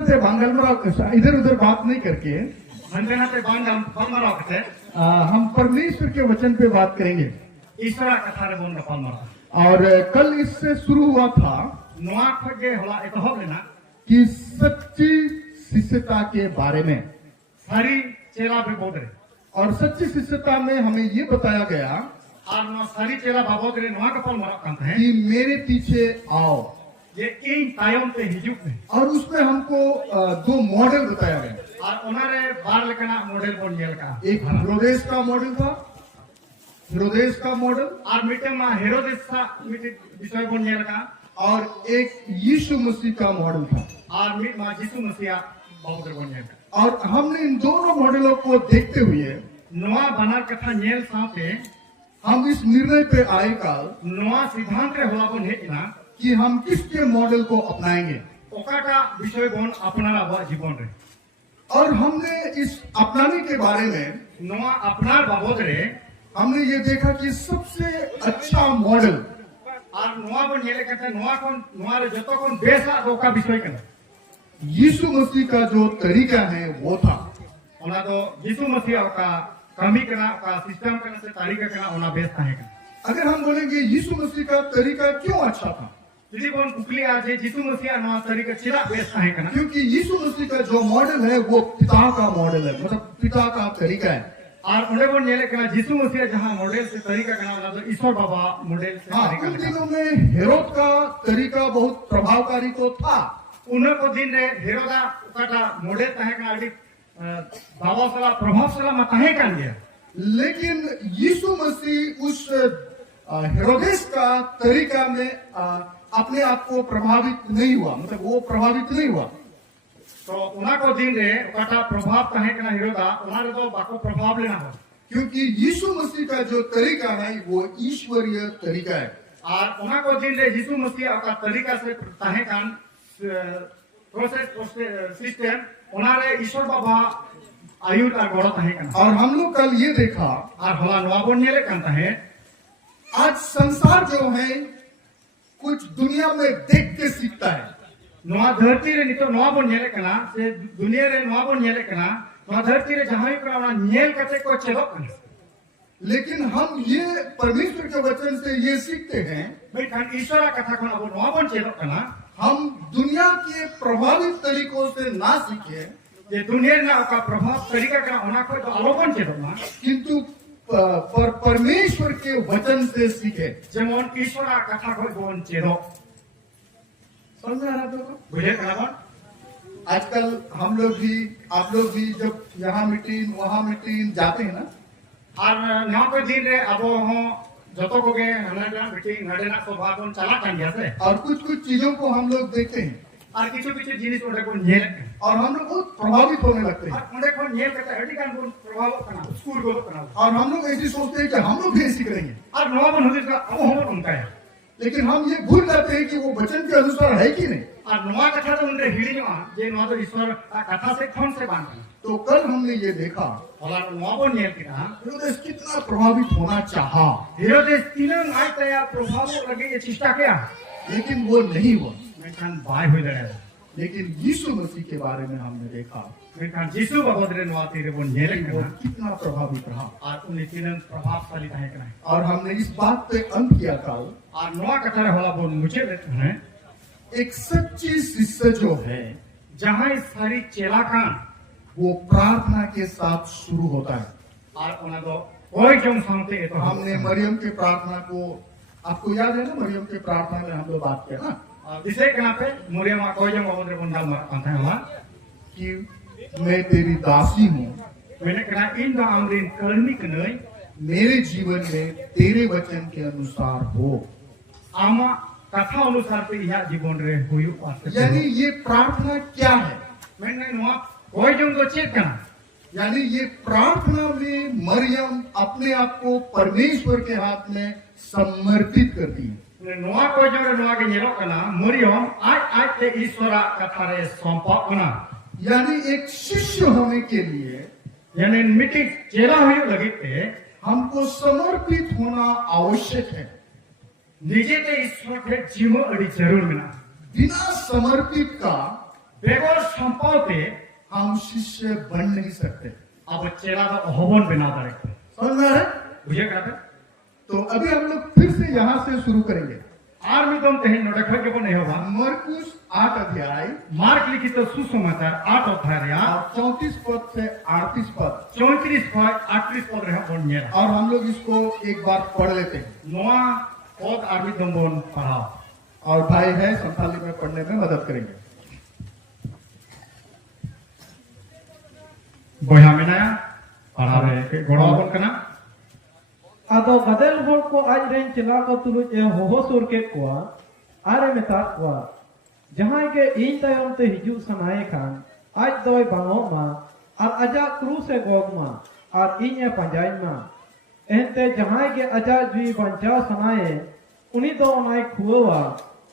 से इधर उधर बात नहीं करके हम परमेश्वर के वचन पे बात करेंगे। और कल इससे शुरू हुआ था कि सच्ची शिष्यता के बारे में। सारी चेला पे बोल रहे और सच्ची शिष्यता में हमें ये बताया गया और सारी चेला बाबोद रे नवा कपल मरा कांता है कि मेरे पीछे आओ। ये इन तायम पे हिजुक में और उसमें हमको दो मॉडल बताया गया। और उन्होंने बार लेकना मॉडल बोल जेल का एक हेरोदेस का मॉडल था, हेरोदेस का मॉडल, और मीटिंग में हेरोदेस का विषय बोल जेल का, और एक यीशु मसीह का मॉडल था, और मीट में यीशु मसीह बाबोद रे बोल जेल का। और हमने इन दोनों मॉडलों को देखते हुए नवा बनार कथा नेल साथे हम इस निर्णय पे आए काल नवा सिद्धांत रे होला बोन हेना कि हम किसके मॉडल को अपनाएंगे। ओकाटा विषय बोन अपनार आबा जीवन रे और हमने इस अपनाने के बारे में नवा अपनार बाबोद रे हमने ये देखा कि सबसे अच्छा मॉडल और नवा बोन नेले कथा नवा कोन नवा रे जतो कोन बेसा ओका विषय कना यीशु मसीह का जो तरीका है वो था। ओना तो यीशु मसीह का कमी करना का सिस्टम करना से तरीका करना ओना बेस है का। अगर हम बोलेंगे यीशु मसीह का तरीका क्यों अच्छा था, यदि कोन कुकली आज यीशु मसीह ना तरीका चिरा बेस है का, क्योंकि यीशु मसीह का जो मॉडल है वो पिता का मॉडल है, मतलब पिता का तरीका है। और उन्हें बोल नेले करना यीशु मसीह जहां मॉडल से तरीका करना ओना तो ईश्वर बाबा मॉडल से तरीका उन दिनों में हेरोद का तरीका बहुत प्रभावकारी तो था। उन्हें को दिन रे हेरोदा उकाटा मॉडल तहे का अड़ी बाबा सला प्रभावशाला मत है कान गया, लेकिन यीशु मसीह उस हेरोदेस का तरीका में अपने आप को प्रभावित नहीं हुआ, मतलब वो प्रभावित नहीं हुआ। तो उन्हें को दिन रे उकाटा प्रभाव तहे का हेरोदा उन्हें तो बाको प्रभाव लेना हो, क्योंकि यीशु मसीह का जो तरीका है वो ईश्वरीय तरीका है। और उन्हें को दिन रे यीशु मसीह का तरीका से तहे कान प्रोसेस सिस्टम उन्हें ईश्वर बाबा आयु का गौरव तहे कान। और हम लोग कल ये देखा और होला नवा बोन नेले कांता है आज संसार जो है कुछ दुनिया में देख के सीखता है। नवा धरती रे नितो नवा बोन नेले कना से दुनिया रे नवा बोन नेले कना नवा धरती रे जहां करा ओना नेल कते को चलो कना, लेकिन हम ये परमेश्वर के वचन से ये सीखते हैं भाई खान ईश्वर का कथा कोना बोन नवा बोन चलो कना हम दुनिया के प्रभावित तरीकों से ना सीखे, ये दुनिया ना का प्रभाव तरीका का ओना को तो अलोकन चलो ना, किंतु परमेश्वर के वचन से सीखे। जेमन ईश्वर का कथा को बोन चलो समझ रहा है आपको? बुझे कना बोन आजकल हम लोग भी आप लोग भी जब यहाँ मीटिंग वहाँ मीटिंग जाते हैं ना, और नवा को दिन रे अबो हो जतो को गे हना मीटिंग नडेना सभा बोन चला कान गया से और कुछ कुछ चीजों को हम लोग देखते हैं और किछु किछु जिनिस ओडे को नेल और हम लोग बहुत प्रभावित होने लगते हैं। और ओडे को नेल करता हड्डी कान बोन प्रभाव कना स्कूल को कना और हम लोग ऐसे सोचते हैं कि हम लोग भी ऐसे करेंगे, और नवा बन होती का अब हम उनका है, लेकिन हम ये भूल जाते हैं कि वो वचन के अनुसार है कि नहीं। और नवा कथा तो उनरे हिड़ी मा जे नवा तो ईश्वर कथा से कौन से बांध तो कल हमने ये देखा होला नवा बन नेल किना हेरोदेस कितना प्रभावित होना चाहा, हेरोदेस तीनों आई तया प्रभाव लगे ये चेष्टा किया, लेकिन वो नहीं हुआ। मेखान बाय हो गया, लेकिन यीशु मसीह के बारे में हमने देखा मेखान यीशु बाबोदरे नवा तीरे बन नेल वो किना कितना प्रभावित रहा। और उन तीनों प्रभावशाली तहे कना और हमने इस बात पे अंत किया कल, और नवा कथा रे होला बोन मुझे देते हैं एक सच्ची शिष्य जो है जहां इस सारी चेला कान वो प्रार्थना के साथ शुरू होता है। और उन्हें तो कोई जम सांगते तो हमने मरियम के प्रार्थना को, आपको याद है ना, मरियम के प्रार्थना में हम लोग बात किया ना विषय कना पे मुरिया मा कोई जम बाबोदरे बन डाल मार कांता है कि मैं तेरी दासी हूँ, मैंने कहा इन दा अमरीन कर्मी कनई मेरे जीवन में तेरे वचन के अनुसार हो। आमा कथा अनुसार पे यह जीवन रे हुई यानी ये प्रार्थना क्या है? मैंने नुआ कोई जम तो चेक करना, यानी ये प्रार्थना में मरियम अपने आप को परमेश्वर के हाथ में समर्पित करती है। नुआ कोई जम रे नुआ के नेलो कना मरियम आज आज ते ईश्वरा कथा रे संपा कना, यानी एक शिष्य होने के लिए यानी मीटिंग चेला हुई लगी पे हमको समर्पित होना आवश्यक है। निजे ते ईश्वर के जीवन अड़ी जरूर मिला, बिना समर्पित का बेगोर संपावते हम शिष्य बन नहीं सकते। अब चेला का अहोबन बना दारे समझ में आ रहा है? बुझे कहते तो अभी हम लोग फिर से यहाँ से शुरू करेंगे। आर में तुम तेहे नोटे खोज के बने होगा मरकुस 8 अध्याय मार्क लिखित सुसमाचार 8 अध्याय और 34 पद से 38 पद, 34 पद 38 पद रहे बोनिया और हम लोग इसको एक बार पढ़ लेते हैं नोआ पद आर में तुम बोन पढ़ाओ और भाई है संथाली में पढ़ने में मदद करेंगे। बोया मेनाया पढ़ावे के गोड़ा बोल करना आदो गदल होड़ को आज रेन चला को तुलुज होहो सुर के कोआ आरे मेता कोआ जहां के इन तयम ते हिजू सनाए खान आज दोय बांगो मा और अजा क्रूस से गोग मा और इन पंजाई मा एहते जहां के अजा जी बंचा सनाए उनी दो उनाई खुआ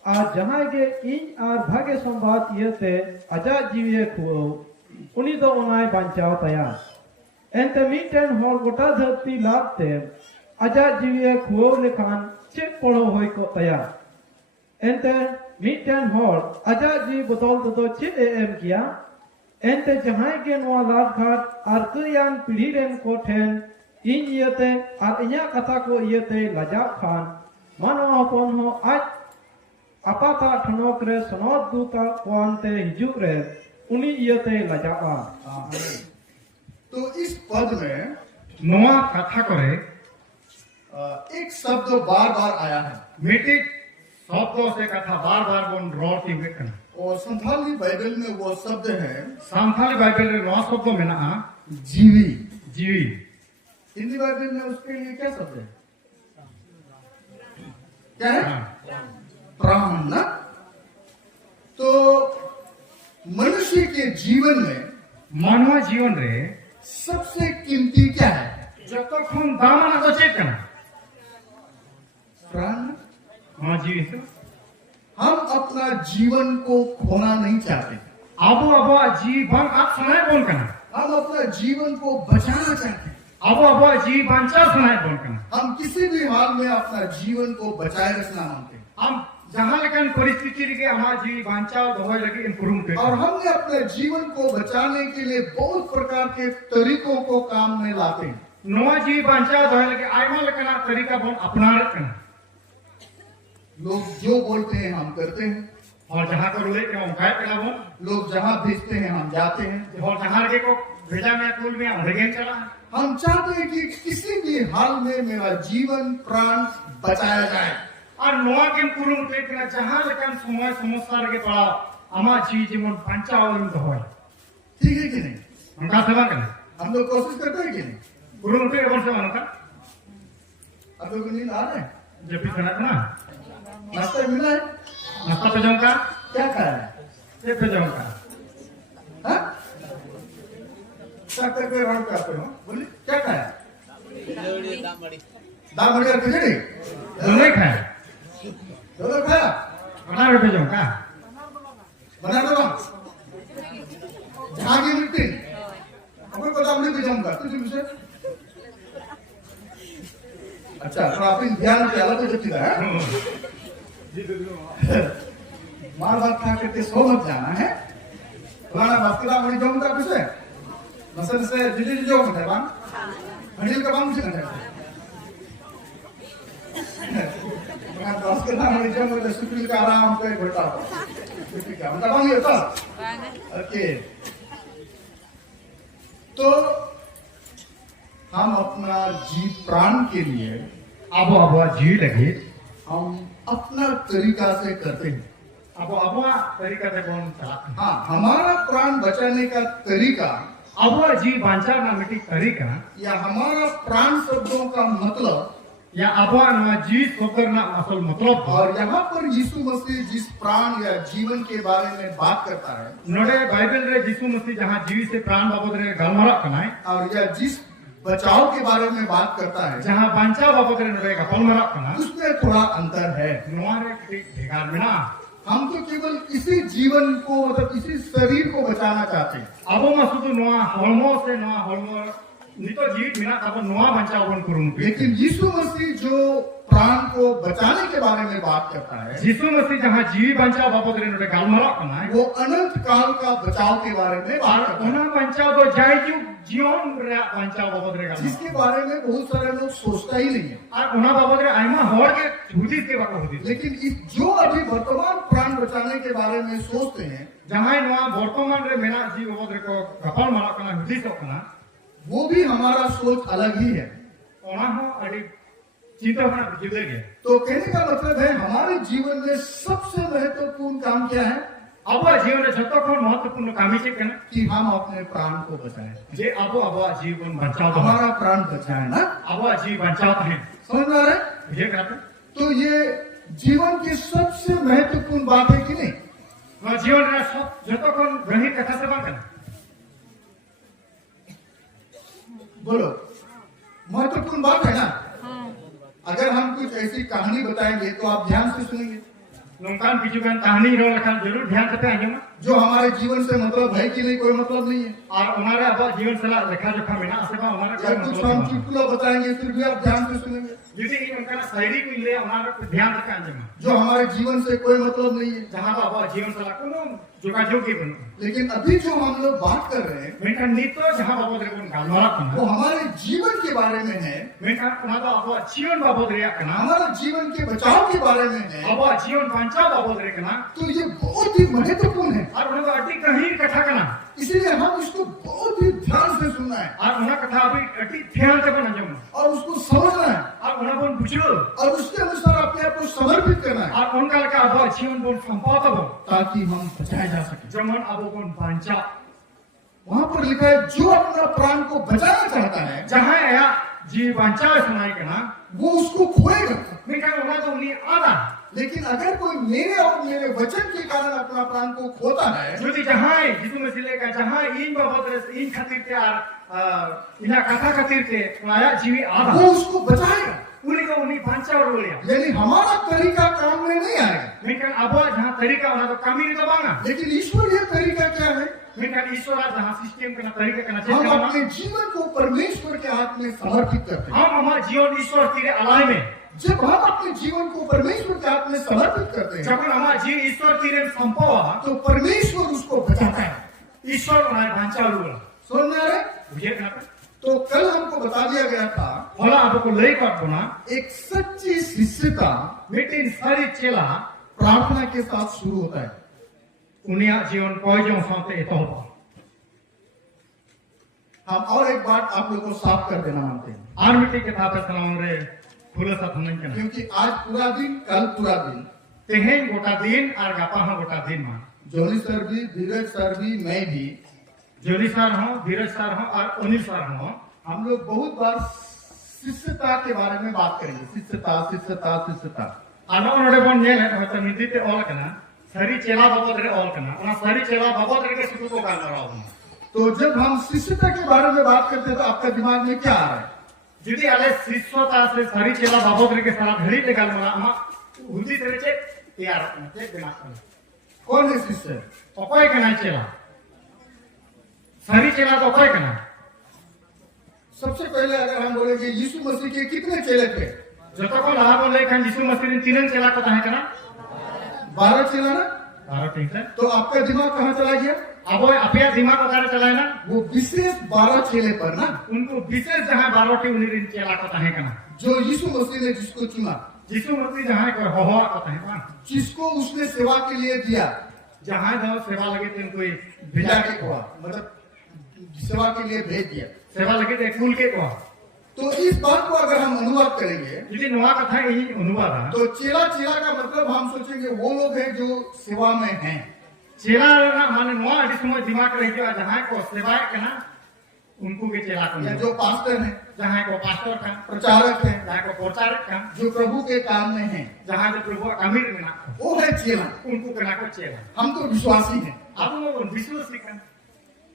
और जहां के इन और भागे संवाद ये ते अजा जीवे खुओ उनी दो उनाई बंचाओ तया एहते मीटन होड़ गोटा धरती लाभते अजा जीवे खुओ लेखान चेक पढ़ो होई को तया एंते मीटन होड़ अजा जी बदौल दो चेक एम किया एंते जहां के नोआ लाभ घाट आर कयान पीढ़ी रेन को ठेन इन येते आर इन्या कथा को येते लजा खान मानो अपन हो आज अपाता ठनोक रे सनोद दूता कोanते हिजू रे उनी येते लजाबा। तो इस पद में नोआ कथा करे एक शब्द जो बार बार आया है मीटिंग शब्दों से कथा बार बार बोन रोटी हुए करना और संथाली बाइबल में वो शब्द है सांथाली बाइबल रे नौ शब्दों में ना जीवी। जीवी हिंदी बाइबल में उसके लिए क्या शब्द है? क्या है? प्राण ना। तो मनुष्य के जीवन में मानव जीवन रे सबसे कीमती क्या है? जब तक हम दामन को चेक करना प्राण। हाँ जीवी से हम अपना जीवन को खोना नहीं चाहते, अबो अबो जीवन आप सुनाए बोल करना हम अपना जीवन को बचाना चाहते हैं। अबो अबो जीवन चा सुनाए बोल करना हम किसी भी हाल में अपना जीवन को बचाए रखना मांगते हैं हम जहाँ लेकिन परिस्थिति रे हमारा जीवन चा दोहर लगे इम्प्रूव कर और हमने अपने जीवन को बचाने के लिए बहुत प्रकार के तरीकों को काम में लाते हैं। नोआ जीवन चा दोहर लगे आयमा लेकिन तरीका बोल अपना रखना लोग जो बोलते हैं हम करते हैं और जहाँ को रुले के हम काय करा बोल लोग जहाँ भेजते हैं हम जाते हैं और जहाँ लगे को भेजा में स्कूल में हम चला हम चाहते हैं कि किसी भी हाल में मेरा जीवन प्राण बचाया जाए और नोआ के पूर्ण पेटना जहाँ लेकिन समय समस्या लगे पड़ा हमारा जी जीवन बचाओ इन दोहर ठीक है कि नहीं? हमका सेवा करना हम लोग कोशिश करते हैं कि नहीं? पूर्ण पे वर्ष मानो का आप लोग को नींद आ रहा है? जब भी खाना ना नाश्ता मिला है? नाश्ता पे जाऊंगा क्या खाया है? ये पे जाऊंगा हाँ? क्या करके राउंड करते हो? बोलिए क्या खाया? दाल बड़ी और खिचड़ी दोनों ही खाए दोनों खाया? बना पे जाऊंगा बना दो जहाँ की मिट्टी अपने पता नहीं भी जाऊंगा तुझे मुझे अच्छा तो आप ध्यान से अलग हो सकती है मार बात खा करके सो मत जाना है फलाना बास्केटा बड़ी जाऊंगा किसे मसल से जिजी जो होता है बांग हंडिल का बांग मुझे करता है बास्केटा बड़ी जाऊंगा सुप्रीम का आराम पे बैठा ठीक है मतलब बांग ये था ओके तो हम अपना जी प्राण के लिए अब अब जी लगे हम अपना तरीका से करते हैं। अब अब तरीका से कौन चला हाँ हमारा प्राण बचाने का तरीका अब जी बांचा ना मिट्टी तरीका या हमारा प्राण शब्दों का मतलब या अब ना जी सोकर ना असल मतलब और यहाँ पर यीशु मसीह जिस प्राण या जीवन के बारे में बात करता है नोडे बाइबल रे यीशु मसीह जहाँ जीवी से प्राण बाबद रे गलमरा कनाए और या जिस बचाव के बारे में बात करता है जहाँ बांचा बाबद रे नोडे का गलमरा कना उसमें थोड़ा अंतर है। नोआरे भेगार में ना हम तो केवल इसी जीवन को मतलब इसी शरीर को बचाना चाहते हैं। अब मैं शुद्ध नोआ हॉर्मो से नोआ हॉर्मो नितो जीवित मिना ताबो नोआ बचाव बन कुरुमुटु लेकिन यीशु मसीह जो प्राण को बचाने के बारे में बात करता है, यीशु मसीह जहां जीवी बचाव बाबत रे नोडे गालमारा कना वो अनंत काल का बचाव के बारे में बात और करता है, ओना बचाव तो जाय जीवन रे बचाव बाबत रे गालमारा जिसके बारे में बहुत सारे लोग सोचता ही नहीं है। और ओना बाबत रे आइमा होड़ के हुदिस के बात हुदिस लेकिन जो अभी वर्तमान प्राण बचाने के बारे में सोचते हैं, जहां नोआ वर्तमान रे मेना जीव बाबत रे को गपाल मारा कना हुदिस कना वो भी हमारा सोच अलग ही है। ओना हो अडी चिंता होना जुदे के तो कहने का मतलब है हमारे जीवन में सबसे महत्वपूर्ण काम क्या है अब जीवन रे जतो को महत्वपूर्ण काम छे केना कि हम अपने प्राण को बचाएं, जे अब जीवन बचाव हमारा प्राण बचाएं ना। अब जीव बचाव है समझ में आ रहा है? ये कहते तो ये जीवन की सबसे महत्वपूर्ण बात है कि नहीं? ना जीवन रे सब जतो को ग्रहित कथा से बात करना बोलो, महत्वपूर्ण बात है ना। अगर हम कुछ ऐसी कहानी बताएंगे तो आप ध्यान से सुनेंगे, नौकान किचुकान कहानी रो लखन जरूर ध्यान से आंजमा जो हमारे जीवन से मतलब है कि नहीं, कोई मतलब नहीं है। और हमारे अब जीवन सला लेखा जोखा में ना असेबा हमारा या कुछ हम चुटकुला बताएंगे फिर भी आप ध्यान से सुनेंगे, यदि इन उनका शायरी को ले हमारा ध्यान से आंजमा जो हमारे जीवन से कोई मतलब नहीं है। जहां अब जीवन सला कोनो जोगा जोगी बन लेकिन अभी जो हम लोग बात कर रहे हैं मेका नीतो जहां बाबत रे कोन गालमारा वो कना हमारे जीवन के बारे में है, मेका कोना तो अब जीवन बाबत रे कना हमारे जीवन के बचाव के बारे में है। अब जीवन बचाव बाबत रे कना तो ये बहुत ही महत्वपूर्ण है, और उनको अति गहीर कथा कना इसलिए हम इसको बहुत ही ध्यान से सुनना है और उना कथा अभी अति ध्यान से बन जम और उसको समझना है और उना बोल बुझो और उसके अनुसार अपने आप को समर्पित करना है और उनका का अब जीवन बोल संपात हो ताकि हम बचाए जा सके। जमन अब कोन बचा वहां पर लिखा है जो अपना प्राण को बचाना चाहता है जहां आया जी बचा सुनाई कना वो उसको खोएगा, मेका उना तो उनी आदा लेकिन अगर कोई मेरे और मेरे वचन के कारण अपना प्राण को खोता है যদি যাহাই যিশু মসিহ লেখা যাহাই ইন বাবদ ইন খাতির তে আর ইনা কথা খাতির তে মায়া जीवी आधा वो उसको बचाएगा। उनी को उनी बांचा और बोलिया यानी हमारा तरीका काम में नहीं आएगा, लेकिन अब जहां तरीका होना तो कमी तो बांगा लेकिन ईश्वरीय तरीका क्या है? लेकिन ईश्वर जहां सिस्टम करना तरीका करना हम चाहिए अपने जीवन को परमेश्वर के हाथ में समर्पित करते हैं। हम हमारा जीवन ईश्वर तीरे अलाय में जब हम अपने जीवन को परमेश्वर के हाथ में समर्पित करते हैं जब हमारा जीव ईश्वर तीरे संपवा तो परमेश्वर उसको बचाता है। ईश्वर उन्हें बांचा और बोला समझ में आ रहा है? बुझे कहते तो कल हमको बता दिया गया था होला आपको लई काट बना एक सच्ची शिष्यता मीटिंग सारी चेला प्रार्थना के साथ शुरू होता है। उनिया जीवन प्रयोजन साथे एतो हम और एक बात आप लोगों को साफ कर देना मानते हैं, आर्मिटी के था सलाम रे फुल साथ नहीं करना क्योंकि आज पूरा दिन कल पूरा दिन तेहेन गोटा दिन और गापा हा गोटा दिन मा जोनी सर भी, धीरज सर भी, मैं भी, जोली सर हो, धीरज सर हो और अनिल सर हो, हम लोग बहुत बार शिष्यता के बारे में बात करेंगे। शिष्यता शिष्यता शिष्यता आनो नोडे बन नेल है तो मिदिते ऑल कना सारी चेला बाबत रे ऑल कना ओना सारी चेला बाबत रे के सुतु को गाल रहा हूं। तो जब हम शिष्यता के बारे में बात करते हैं तो आपका दिमाग में क्या आ रहा है? जुदी आले शिष्यता से सारी चेला बाबत रे के सारा घड़ी ले गाल मला अमा हुंदी तेरे चे तैयार ते दिमाग में कौन है शिष्य? ओकोय कना चेला सारी चेला तो ओकोय कना सबसे पहले अगर हम बोलेंगे यीशु मसीह के कितने चेले थे? जतो को लाभ ले खान यीशु मसीह ने तीन चेला को है कना 12 चेला ना। 12 ठीक है तो आपका दिमाग कहाँ चला गया? अब अपया दिमाग वगैरह चलाए ना वो विशेष 12 चेले पर ना, उनको विशेष जहां 12 टी उन्हीं चेला को है कना जो यीशु मसीह ने जिसको चुना, यीशु मसीह जहां को हो को है ना जिसको उसने सेवा के लिए दिया, जहां जो सेवा लगे थे उनको भेजा के हुआ, मतलब सेवा के लिए भेज दिया। सेवा लगे थे फूल के को तो इस बात को अगर हम अनुवाद करेंगे यदि नवा कथा यही अनुवाद है तो चेला चेला का मतलब हम सोचेंगे वो लोग हैं जो सेवा में हैं। चेला ना माने नवा अडी समय दिमाग रह गया जहां को सेवा करना उनको के चेला को या जो पास्टर हैं, जहां को पास्टर का प्रचारक हैं, जहां को प्रचारक का जो प्रभु के काम में हैं, जहां जो प्रभु अमीर में ना वो है चेला। उनको करना को चेला हम तो विश्वासी हैं। आप लोग विश्वास लिखा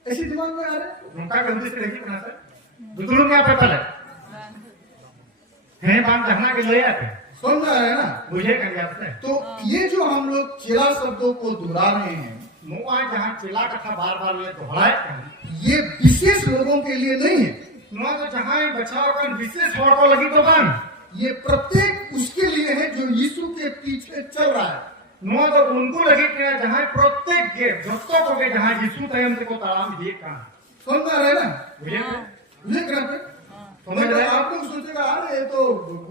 ऐसे दिमाग में आ रहा है? उनका गलती से रही बना सर दुदुलू में आप पहले है बात जहां के ले आते समझ में आ रहा है ना? बुझे कर जाते तो ये जो हम लोग चेला शब्दों को दोहरा रहे हैं मुआ जहां चेला कथा बार बार ले दोहराए ये विशेष लोगों के लिए नहीं है। ᱱᱚᱣᱟ ᱫᱚ ᱡᱟᱦᱟᱸᱭ ᱵᱟᱪᱷᱟᱣ ᱟᱠᱟᱱ ᱵᱤᱥᱮᱥ ᱦᱚᱲ ᱠᱚ ᱞᱟᱹᱜᱤᱫ ᱫᱚ ᱵᱟᱝ, ये प्रत्येक उसके लिए है जो यीशु के पीछे चल रहा है। ᱱᱚᱣᱟ ᱫᱚ ᱩᱱᱠᱩ ᱞᱟᱹᱜᱤᱫ ᱠᱟᱱᱟ ᱡᱟᱦᱟᱸᱭ ᱯᱨᱚᱛᱮᱠ ᱜᱮ ᱡᱚᱛᱚ ᱠᱚᱜᱮ ᱡᱟᱦᱟᱸᱭ ᱭᱤᱥᱩ ᱛᱟᱭᱚᱢ ᱛᱮᱠᱚ ᱛᱟᱲᱟᱢ ᱤᱫᱤᱭᱮᱫ ᱠᱟᱱᱟ। समझ में आ रहा है ना? बुझे? बुझे क्या पे? समझ रहे हैं? आप लोग सोचेगा अरे ये तो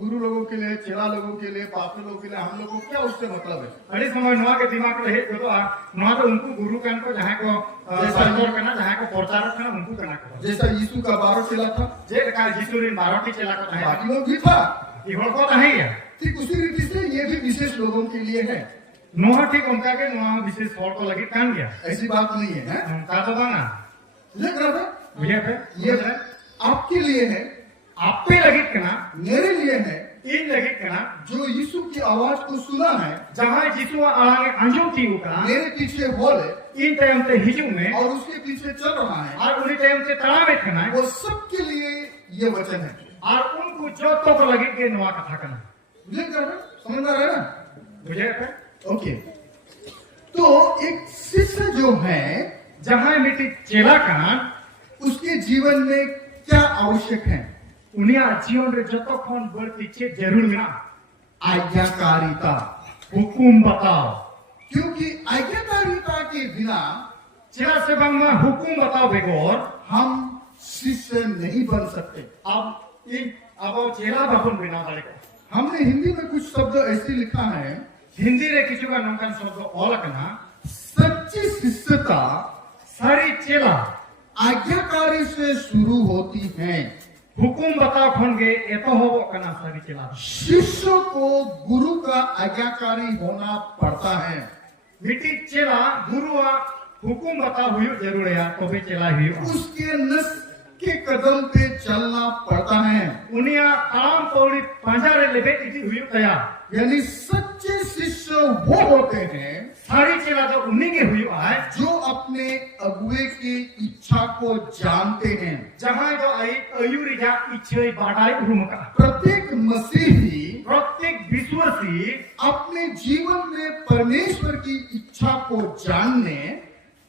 गुरु लोगों के लिए, चेला लोगों के लिए, पापी लोगों के लिए, हम लोगों को क्या उससे मतलब है? ᱟᱹᱰᱤ ᱥᱚᱢᱚᱭ ᱱᱚᱣᱟ ᱜᱮ ᱫᱤᱢᱟᱜ ᱨᱮ ᱦᱮᱡ ᱜᱚᱫᱚᱜᱼᱟ, ᱱᱚᱣᱟ ᱫᱚ ᱩᱱᱠᱩ ᱜᱩᱨᱩ ᱠᱟᱱ ᱠᱚ ᱡᱟᱦᱟᱸᱭ ᱠᱚ ᱥᱟᱨᱡᱚᱨ ᱠᱟᱱᱟ, ᱡᱟᱦᱟᱸᱭ ᱠᱚ ᱯᱨᱚᱪᱟᱨᱚᱜ ᱠᱟᱱᱟ, ᱩᱱᱠᱩ ᱠᱟᱱᱟ ᱠᱚ। जैसा यीशु का 12 चेला था, ᱡᱮᱞᱮᱠᱟ ᱡᱤᱥᱩ ᱨᱮᱱ 12ᱴᱤ ᱪᱮᱞᱟ ᱠᱚ ᱛᱟᱦᱮᱸ बाकी लोग भी था। ᱠᱟᱱᱟ, ᱦᱚᱲ ᱠᱚ ᱛᱟᱦᱮᱸ ᱜᱮᱭᱟ। ठीक उसी रीति से ये भी विशेष लोगों के लिए है। ᱱᱚᱣᱟ ᱴᱷᱤᱠ ᱚᱱᱠᱟ ᱜᱮ ᱱᱚᱣᱟ ᱵᱤᱥᱮᱥ ᱦᱚᱲ ᱠᱚ ᱞᱟᱹᱜᱤᱫ ᱠᱟᱱ ᱜᱮᱭᱟ। ऐसी बात नहीं है, हैं? ᱚᱱᱠᱟ ᱫᱚ ᱵᱟᱝᱟ। बुझे क्या पे? बुझे पे? ये आपके लिए है, ᱟᱯᱮ ᱞᱟᱹᱜᱤᱫ ᱠᱟᱱᱟ, मेरे लिए है। ᱤᱧ ᱞᱟᱹᱜᱤᱫ ᱠᱟᱱᱟ, जो यीशु की आवाज को सुना है, ᱡᱟᱦᱟᱸᱭ ᱡᱤᱥᱩᱣᱟᱜ ᱟᱲᱟᱝ ᱮ ᱟᱸᱡᱚᱢ ᱛᱤᱭᱳᱜ ᱠᱟᱜᱼᱟ, मेरे पीछे बोले ᱤᱧ ᱛᱟᱭᱚᱢ ᱛᱮ ᱦᱤᱡᱩᱜ ᱢᱮ, और उसके पीछे चल रहा है, ᱟᱨ ᱩᱱᱤ ᱛᱟᱭᱚᱢ ᱛᱮ ᱛᱟᱲᱟᱢᱮᱫ ᱠᱟᱱᱟᱭ, वो सबके लिए ये वचन है। ᱟᱨ ᱩᱱᱠᱩ ᱡᱚᱛᱚ ᱠᱚ ᱞᱟᱹᱜᱤᱫ ᱜᱮ ᱱᱚᱣᱟ ᱠᱟᱛᱷᱟ ᱠᱟᱱᱟ। मुझे क्या है? समझ में आ रहा है ना? बुझे पे? ओके। तो एक शिष्य जो है, ᱡᱟᱦᱟᱸᱭ ᱢᱤᱫᱴᱤᱡ ᱪᱮᱞᱟ ᱠᱟᱱᱟ, उसके जीवन में क्या आवश्यक है? ᱩᱱᱤᱭᱟᱜ ᱡᱤᱭᱚᱱ ᱨᱮ ᱡᱚᱛᱚ ᱠᱷᱚᱱ ᱵᱟᱹᱲᱛᱤ ᱪᱮᱫ ᱡᱟᱹᱨᱩᱲ ᱢᱮᱱᱟᱜᱼᱟ? आज्ञाकारिता। হুকুম বাতাও। क्योंकि आज्ञाकारिता के बिना ᱪᱮᱫᱟᱜ ᱥᱮ ᱵᱟᱝᱢᱟ হুকুম বাতাও বেগর हम शिष्य नहीं बन सकते। ᱟᱵᱚ ᱪᱮᱞᱟ ᱵᱟᱵᱚᱱ ᱵᱮᱱᱟᱣ ᱫᱟᱲᱮ ᱠᱚᱣᱟ। हमने हिंदी में कुछ शब्द ऐसे लिखा है, हिंदी रे किछुगान नौकान शब्द ऑल कना, सच्ची शिष्यता सारी चेला आज्ञाकारी से शुरू होती है। हुकुम बताओ खन गे एतोहबो कना सारी चेला। शिष्य को गुरु का आज्ञाकारी होना पड़ता है। मिट्टी चेला गुरुआ हुकुम बताओ हुयो जरूर है, तो भी चेला हुयो। उसके नस के कदम पे चलना पड़ता है। उनिया आम पौड़ी पंजारे लेबे इति हुयो तया। यानी सच्चे शिष्य वो होते हैं सारी चेला जो उन्हीं के हुयो है, जो अपने अगुए की इच्छा को जानते हैं। जहां जो आई अयुरी जा इच्छे बाडाई उरुम का। प्रत्येक मसीही प्रत्येक विश्वासी अपने जीवन में परमेश्वर की इच्छा को जानने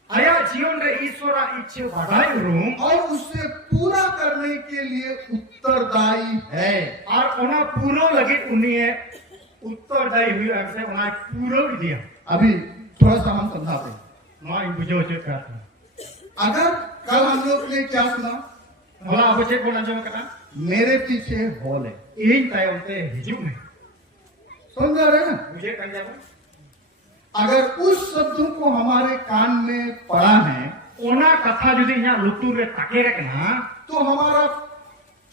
आया जीवन रे ईश्वरा इच्छे बाडाई उरुम और उसे पूरा करने के लिए उत्तरदायी है। और ओना पूरो लगे उन्हीं उत्तरदायी हुई ऐसे ओना पूरो दिया। अभी थोड़ा सा हम समझाते हैं। ना इन बुझो चेक करते हैं। अगर कल हम लोग ने क्या सुना, भला अब चेक बोला जो करा मेरे पीछे हॉल है, इन तायोंते हिजू में समझ आ रहे हैं ना? मुझे कर जाओ। अगर उस शब्दों को हमारे कान में पड़ा है ओना कथा यदि यहाँ लुटूर रे ताके रखना, तो हमारा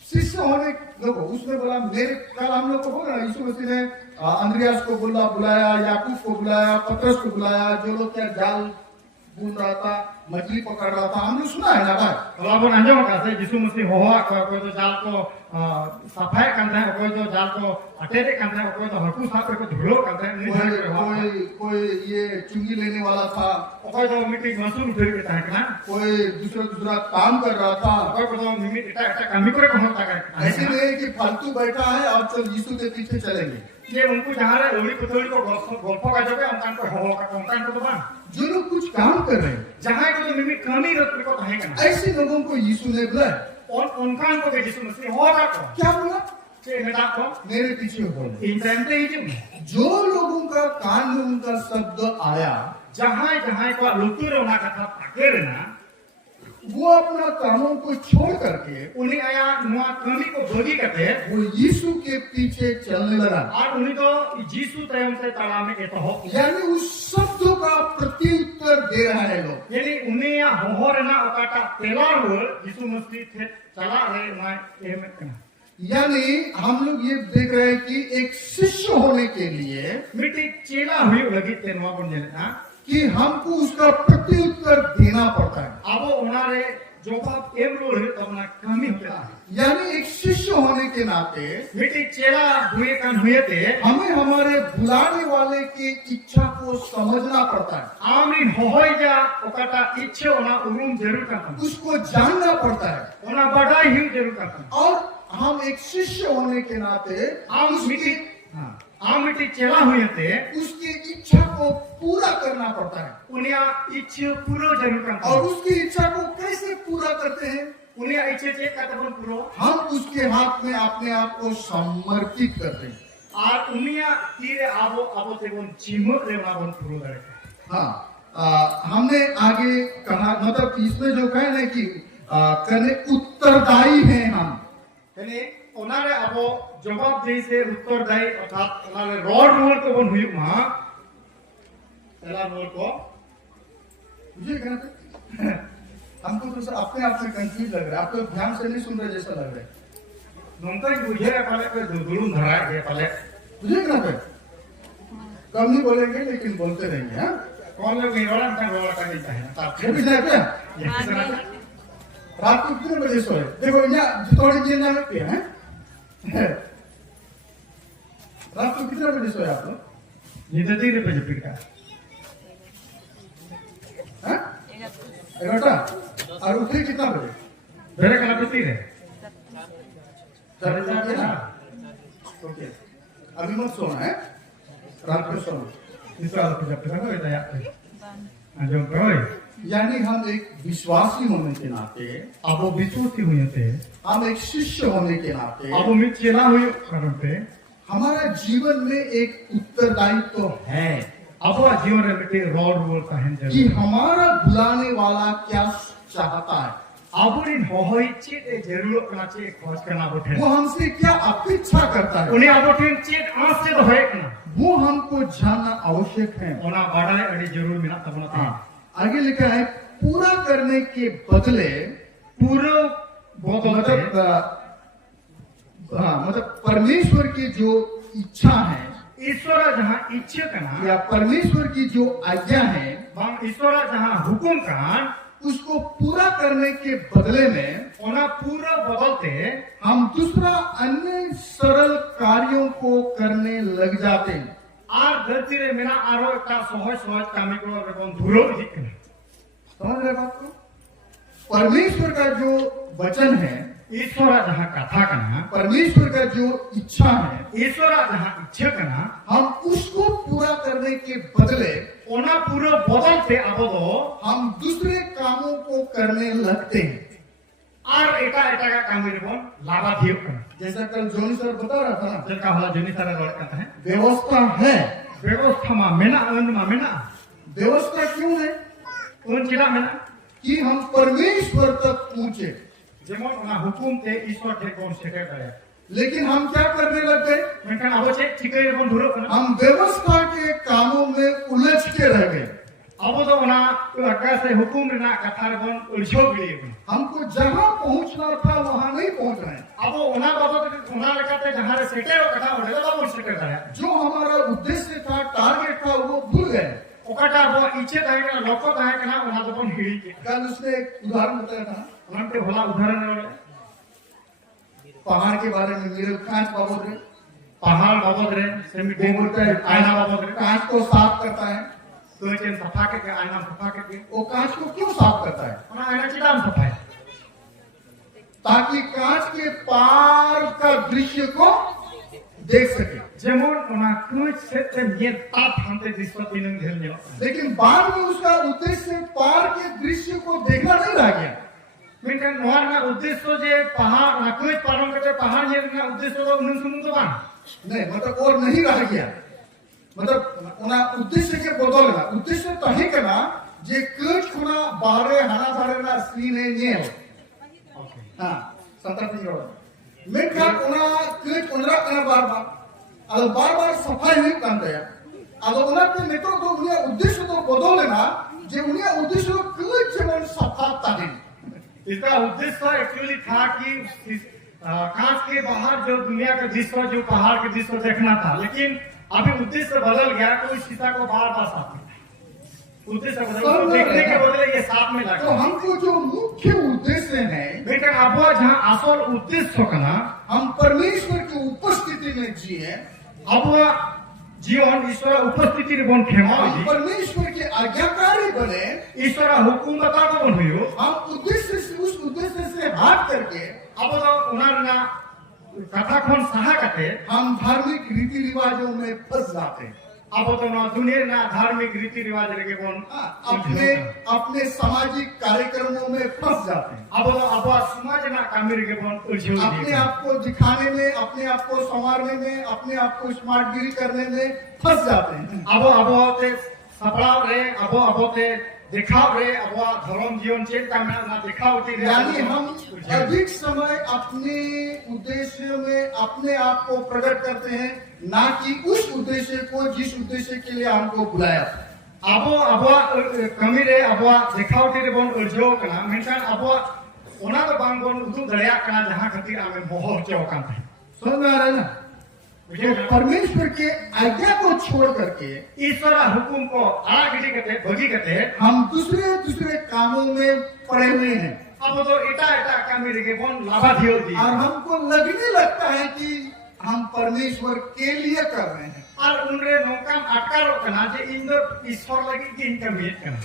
शिष्य होने देखो उसने बोला मेरे, कल हम लोग को बोला यीशु मसीह ने अंद्रियास को बुलाया, याकूब को बुलाया, पतरस को बुलाया, जो लोग क्या जाल बूंद रहा था, मछली पकड़ रहा था, हमने सुना है ना भाई। भला बोल अंजो का से यीशु मसीह होवा कोई तो जाल को सफाई करता है, कोई तो जाल को अटेरे करता है, कोई तो हकू साफ को धुलो करता है, कोई ये चुंगी लेने वाला था, कोई तो मिट्टी मसूर उठे रहता है ना, कोई दूसरा काम कर रहा था, कोई तो मिमी इटा काम करे को होता है। ऐसे नहीं कि फालतू बैठा है और चल यीशु के पीछे चलेंगे। ये उनको जहाँ रे उड़ी पुतली को गोल्फो का जो है उनका को हो का उनका को तो बा जो लोग कुछ काम कर रहे हैं, जहाँ को तो मिमी कमी रत्न को है ना, ऐसे लोगों को यीशु ने बुलाया और उनका को के यीशु मसीह होगा को क्या बोला, के मेरा को मेरे पीछे हो। इन जानते ही जो लोगों का कान में उनका शब्द आया, जहाँ को लुटूर होना कथा पाके रहना, वो अपना कामों को छोड़ करके उन्हीं आया नुआ कमी को भोगी करते, वो यीशु के पीछे चलने लगा। और उन्हीं तो यीशु तयम से तला में ये तो हो, यानी उस शब्द का प्रत्युत्तर दे रहा है लोग। यानी उन्हें या हो रहना ओकाटा तेलार हो यीशु मसीह थे चला रहे ना ये में करना। यानी हम लोग ये देख रहे हैं कि एक शिष्य होने के लिए मिट्टी चेला हुई लगी तेनवा बन जाना कि हमको उसका प्रत्युत्तर देना पड़ता है। अब उन्हारे जवाब एम रोल है तो ना कमी होता है। यानी एक शिष्य होने के नाते मिट्टी चेला हुए कान हुए थे, हमें हमारे बुलाने वाले की इच्छा को समझना पड़ता है, आमरी होय जा ओकाटा इच्छे ओना उरुम जरूर करता, उसको जानना पड़ता है। ओना बढ़ाई ही जरूर करता। और हम एक शिष्य होने के नाते आम मिट्टी हाँ, आम मिट्टी चेला हुए थे, उसकी इच्छा को पूरा करना पड़ता है। उन्हें इच्छे पूरा जरूर करता और उसकी इच्छा को कैसे पूरा करते हैं? उन्हें उन्हें इच्छे चेक करते बन पूरा हम उसके हाथ में अपने आप को समर्पित करते हैं। और उन्हें तीरे आबो आबो ते बन चिमक रे बन पूरा करे हाँ, हमने आगे कहा, मतलब इसमें जो कहे ना कि करने उत्तरदायी हैं हम। यानी उन्हें आबो जवाब दे से उत्तरदायी अर्थात उन्हें रोड रूल को बन हुई माँ पहला रूल को मुझे कहते हमको तो अपने आप में कंफ्यूज लग रहा है, आप तो ध्यान से नहीं सुन रहे जैसा लग रहा है। नौकर बुझे पाले पे दुलुन धरा है पाले मुझे कहते कम नहीं बोलेंगे लेकिन बोलते रहेंगे। हाँ, कौन लोग रोड़ा का नहीं है ये भी जाए क्या? रात को कितने बजे सोए? देखो यहाँ थोड़ी देर में पिया है। रात को कितने बजे सोए आप लोग? नींद 3 बजे पिटा 11 और उठे कितना बजे? मेरे कला पे 3 है ओके, अभी मत सोना है, रात को सोना। इसका तो जब तक हो जाए जो कहोय यानी हम एक विश्वासी होने के नाते, अब वो विश्वासी हुए थे हम एक शिष्य होने के नाते, अब वो मित चला हुई कारण पे हमारा जीवन में एक उत्तरदायित्व तो है अब वो जीवन में बेटे रोड रूल का है कि हमारा बुलाने वाला क्या चाहता है, अब इन होई चीज जरूर करना चाहिए खोज करना बोटे वो हमसे क्या अपेक्षा करता है, उन्हें अब टीम चीज आंस से तो है ना वो हमको जानना आवश्यक है। ओना बड़ा अड़ी जरूर मिला तब ना था आगे लिखा है पूरा करने के बदले, पूरा बहुत मतलब परमेश्वर की जो इच्छा है ईश्वर जहाँ इच्छा करना या परमेश्वर की जो आज्ञा है ईश्वर जहाँ हुकुम का उसको पूरा करने के बदले में ओना पूरा बदलते हम दूसरा अन्य सरल कार्यों को करने लग जाते हैं। और धरती रे मेरा आरो का सहज सहज कामी को रकम धुरो दिखने समझ रहे बात को? परमेश्वर का जो वचन है, ईश्वर जहाँ कथा करना परमेश्वर का जो इच्छा है, ईश्वर जहाँ इच्छा करना हम उसको पूरा करने के बदले ओना पूरा बदलते अब तो हम दूसरे कामों को करने लगते हैं। और एका एका का काम रिबन लाभाधिक करना जैसा कल जोनी सर बता रहा था ना, जिनका हला जनी सारा रोड करता है व्यवस्था है। व्यवस्था मा मेना अन मा मेना व्यवस्था क्यों है? उन चिरा मेना कि हम परमेश्वर तक पहुंचे, जेमन ओना हुकुम ते ईश्वर थे कौन सेटे करे लेकिन हम क्या करने लग गए? मेनखान अब छे ठिकै रिबन धुरो करना हम व्यवस्था के कामों में उलझ के रह गए। अब तो ओना अका से हुकुम रे ना कथा रिबन उलझो गिली हमको जहां पहुंचना था वहां नहीं पहुंच रहे हैं। अब ओना बाबत ओना लेकाते जहां रे सेटे कथा ओडे बाबू सेटे करे जो हमारा उद्देश्य था, टारगेट था, वो भूल गए। ओकाटा वो इच्छे ताहे का लोको ताहे का ना ओना तो बन हिड़ी के कल उसने एक उदाहरण बताया था ओना पे भला उदाहरण रे पहाड़ के बारे में, मेरे कांच बाबत रे, पहाड़ बाबत रे सेमी वो बोलता है आईना बाबत रे कांच को साफ करता है। तो चेन सफा के आईना सफा के वो कांच को क्यों साफ करता है? ओना आईना चिदाम सफाई ताकि कांच के पार का दृश्य को देख सके। जेमन ओना कुछ से ते ये ताप हमते दिसो तीन घेल ने लेकिन बाद में उसका उद्देश्य पार के दृश्य को देखना नहीं रह गया। मेनखान नोआ ना उद्देश्य जे पहाड़ ना कुछ पारम के पहाड़ ने ना उद्देश्य तो उन सुमुं तो बान नहीं, मतलब और नहीं रह गया, मतलब उना उद्देश्य के बदल ना उद्देश्य तही करना जे कुछ खुना बाहरे हाना बाहरे ना स्क्रीन है ये हाँ संतर नहीं हो मैं क्या उना कुछ उनरा करना बार बार सफाई नहीं करता है। अब उना पे नेतो तो उन्हें उद्देश्य तो बदल लेना जे उन्हें उद्देश्य कुछ जमन सफा ताहे। इसका उद्देश्य एक्चुअली था कि कांच के बाहर जो दुनिया का दृश्य जो पहाड़ के दृश्य देखना था, लेकिन अभी उद्देश्य बदल गया तो इस शीशा को बार बार साफ करना उद्देश्य बदल देखने के बदले ये साफ में लगा। तो हमको जो मुख्य उद्देश्य है बेटा अब जहाँ असल उद्देश्य करना हम परमेश्वर की उपस्थिति में जिए, अब जीवन ईश्वर उपस्थिति रे बन खेमा हम परमेश्वर के आज्ञाकारी बने, ईश्वर हुकुम बता को बन हुयो हम उद्देश्य से उस उद्देश्य से हट करके अब तो उनारना कथा खोन सहा कते हम धार्मिक रीति रिवाजों में फंस जाते हैं। अब तो ना दुनिया ना धार्मिक रीति रिवाज रखे कौन अपने अपने सामाजिक कार्यक्रमों में फंस जाते हैं। अब समाज ना कामी रखे कौन उलझे अपने आप को दिखाने में, अपने आप को संवारने में, अपने आप को स्मार्टगिरी करने में फंस जाते हैं। अब ते सपड़ा रे अब ते दिखाव रे अब धर्म जीवन चेत का ना दिखाव होती रे यानी हम अधिक समय अपने उद्देश्य में अपने आप को प्रकट करते हैं, ना कि उस उद्देश्य को जिस उद्देश्य के लिए हमको बुलाया। अब कमी रे अब दिखाव रे बन उलझो कना मेंटान अब ओना तो बांग बन उदु दरिया कना जहां खातिर आमे मोह चो कान थे समझ में आ रहा है ना? तो परमेश्वर के आज्ञा को छोड़ करके ईश्वर हुकुम को आड़ा गिरी करते भगी करते हम दूसरे दूसरे कामों में पड़े हुए हैं। अब तो इटा कामी रे बन लाभा दियो दी और हमको लगने लगता है कि हम परमेश्वर के लिए कर रहे हैं। और उनरे नौकाम अटकारो कना जे इंदो ईश्वर लगी कि इनका मीट कना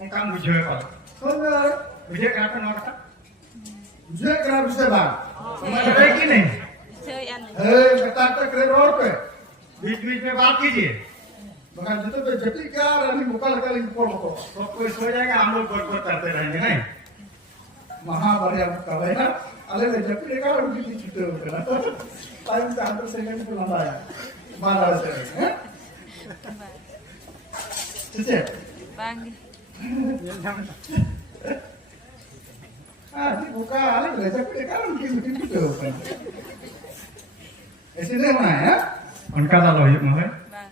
उनका बुझे पर समझ में आ रहा है? बुझे का तो नौका मुझे करा विषय बात समझ रहे कि नहीं बता तक रे रोड पे बीच में बात कीजिए मगर जितो पे जटी क्या रही मुका लगा लिंक पड़ो तो कोई सो जाएगा हम लोग बड़ करते रहेंगे नहीं महाभारत का भाई ना अले ले जटी का उनकी पीछे होगा टाइम से 100 सेकंड पे लंबा आया मारा से हैं ठीक है Bang. जी मुका अले ले जटी का उनकी पीछे होगा ऐसे नहीं होना है उनका दालो ही महे Bang.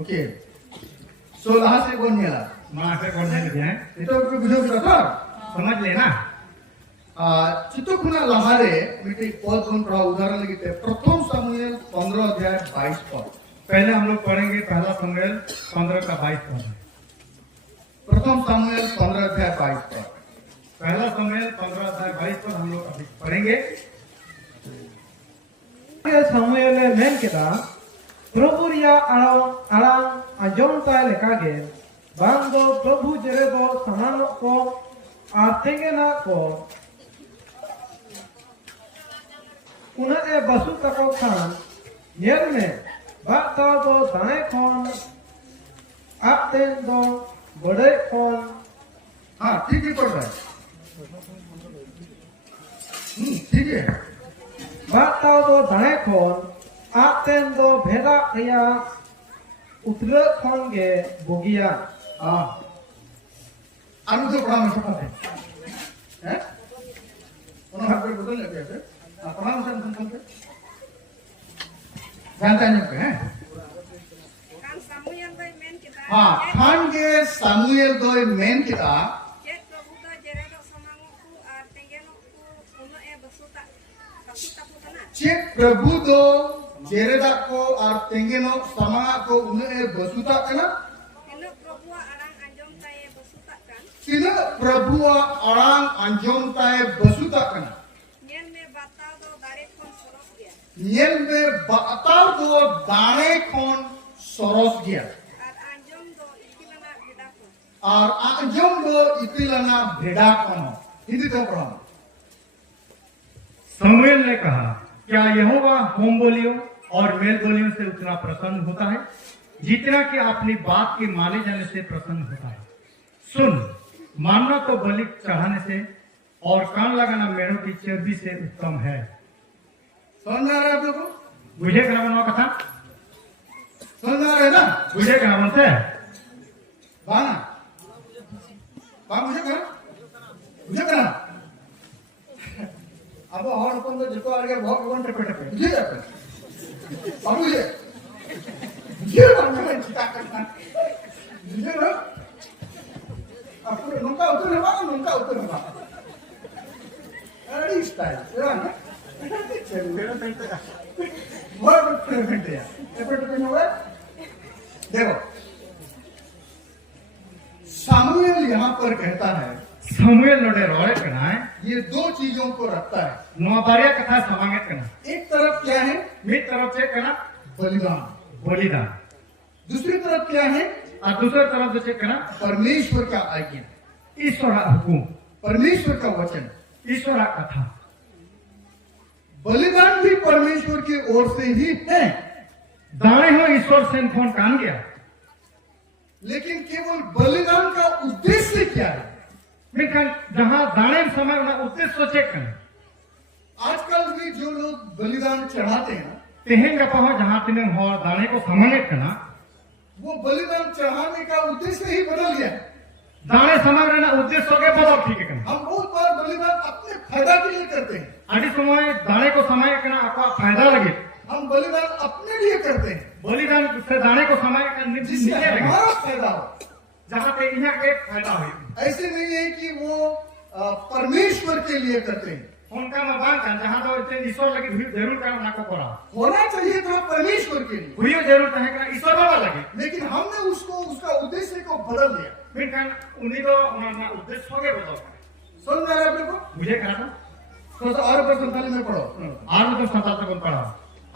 ओके 16 से कौन मिला मां से कौन नहीं दिया है itu bisa berapa? समझ लेना Itu kuna lamare मिट्टी पद कौन पढ़ा उदाहरण लगी थे प्रथम सामुएल 15 अध्याय 22 पद पहले हम लोग पढ़ेंगे पहला सामुएल 15 का 22 पद प्रथम सामुएल 15 अध्याय 22 पद पहला सामुएल 15 अध्याय 22 पद हम लोग अभी पढ़ेंगे सामुएल मेन केदा प्रभु रिया आड़ांग आंजोम ताय लेकागे बांग दो प्रभु जेरे दो समानो को आतेंगे ना को उन्हें ए बसु तको खान येर में बाता दो दाएं खोन आतें दो बड़े खोन हाँ ठीक है पढ़ रहा है ठीक है बाता दो दाएं खोन आतें दो भेदा रिया उतरे खोन गे बुगिया हाँ अनु तो पढ़ा मत पढ़े हैं उन्होंने हर कोई बदल लगे ऐसे पढ़ा मत पढ़े जानता नहीं पे हैं Kan Samuel doi men kita. हाँ खान के सामुएल दो मेन किताब Jet probuka jeredo samangoku tengenoku uno basuta putana. चेक प्रभु दो जेरेदा को और तेंगेनो समागा को उन्हें बसुता करना Eno probua arang anjom taye basuta kan. Sina प्रभुआ अड़ांग अंजोम ताए बसुता करना Nyen me batao do dare kon soros dia. येल में बताओ दो दाने कौन सरोस गया Ar anjom do ikilana bedako. और अंजोम दो इतिलना भेड़ा कौन हिंदी तो पढ़ा सामुएल ने कहा क्या यहोवा होम बोलियों और मेल बोलियों से उतना प्रसन्न होता है जितना कि अपनी बात के माने जाने से प्रसन्न होता है सुन मानना तो बलि चढ़ाने से और कान लगाना मेढ़ों की चर्बी से उत्तम है समझ में आ रहा है आप लोगों को बुझे क्या बनवा कथा समझ में आ रहा है ना बुझे क्या बनते बाना बा मुझे करा अब और अपन तो जितो आगे बहुत कौन टपे टपे मुझे जाते अब मुझे बनना चिता करना मुझे ना आपको नुका उतर ना अरे स्टाइल है ना बहुत डिफरेंट है टपे टपे में हुआ देखो सामुएल यहाँ पर कहता है सामुएल नोडे रोए करना है ये दो चीजों को रखता है नौबारिया कथा समागत करना एक तरफ क्या है मित तरफ से करना बलिदान बलिदान दूसरी तरफ क्या है और दूसरी तरफ से करना परमेश्वर का आज्ञा ईश्वर हुकुम परमेश्वर का वचन ईश्वर कथा बलिदान भी परमेश्वर की ओर से ही है दाणे हो ईश्वर सेन खोन कान गया लेकिन केवल बलिदान का उद्देश्य क्या है? लेकिन जहां दाणे समय उना उद्देश्य चेक करना आजकल भी जो लोग बलिदान चढ़ाते हैं तेहें गपा हो जहां तिने हो दाणे को समझे करना वो बलिदान चढ़ाने का उद्देश्य ही बदल गया है। दाणे समय रहना उद्देश्य के बदल ठीक है करना हम बहुत बार बलिदान अपने फायदा के लिए करते हैं। अड़ी समय दाणे को समय करना आपका फायदा लगे हम बलिदान अपने लिए करते हैं बलिदान से दाणे को समय का जिससे निश्चय लगे हमारा फायदा हो। जहां पे यहाँ के फायदा हुई ऐसे नहीं है कि वो परमेश्वर के लिए करते हैं। उनका मबान का जहां तो इतने ईश्वर लगे भी जरूर काम ना को करा होना चाहिए था परमेश्वर के लिए, हुई जरूर है कि ईश्वर बाबा लगे लेकिन हमने उसको उसका उद्देश्य को बदल दिया। फिर kan उन्हीं तो उन्होंने उद्देश्य हो गए बदल समझ में आ रहा है आप लोग को? मुझे कहा था थोड़ा सा और ऊपर 47 में पढ़ो। आर में तो 47 तक पढ़ा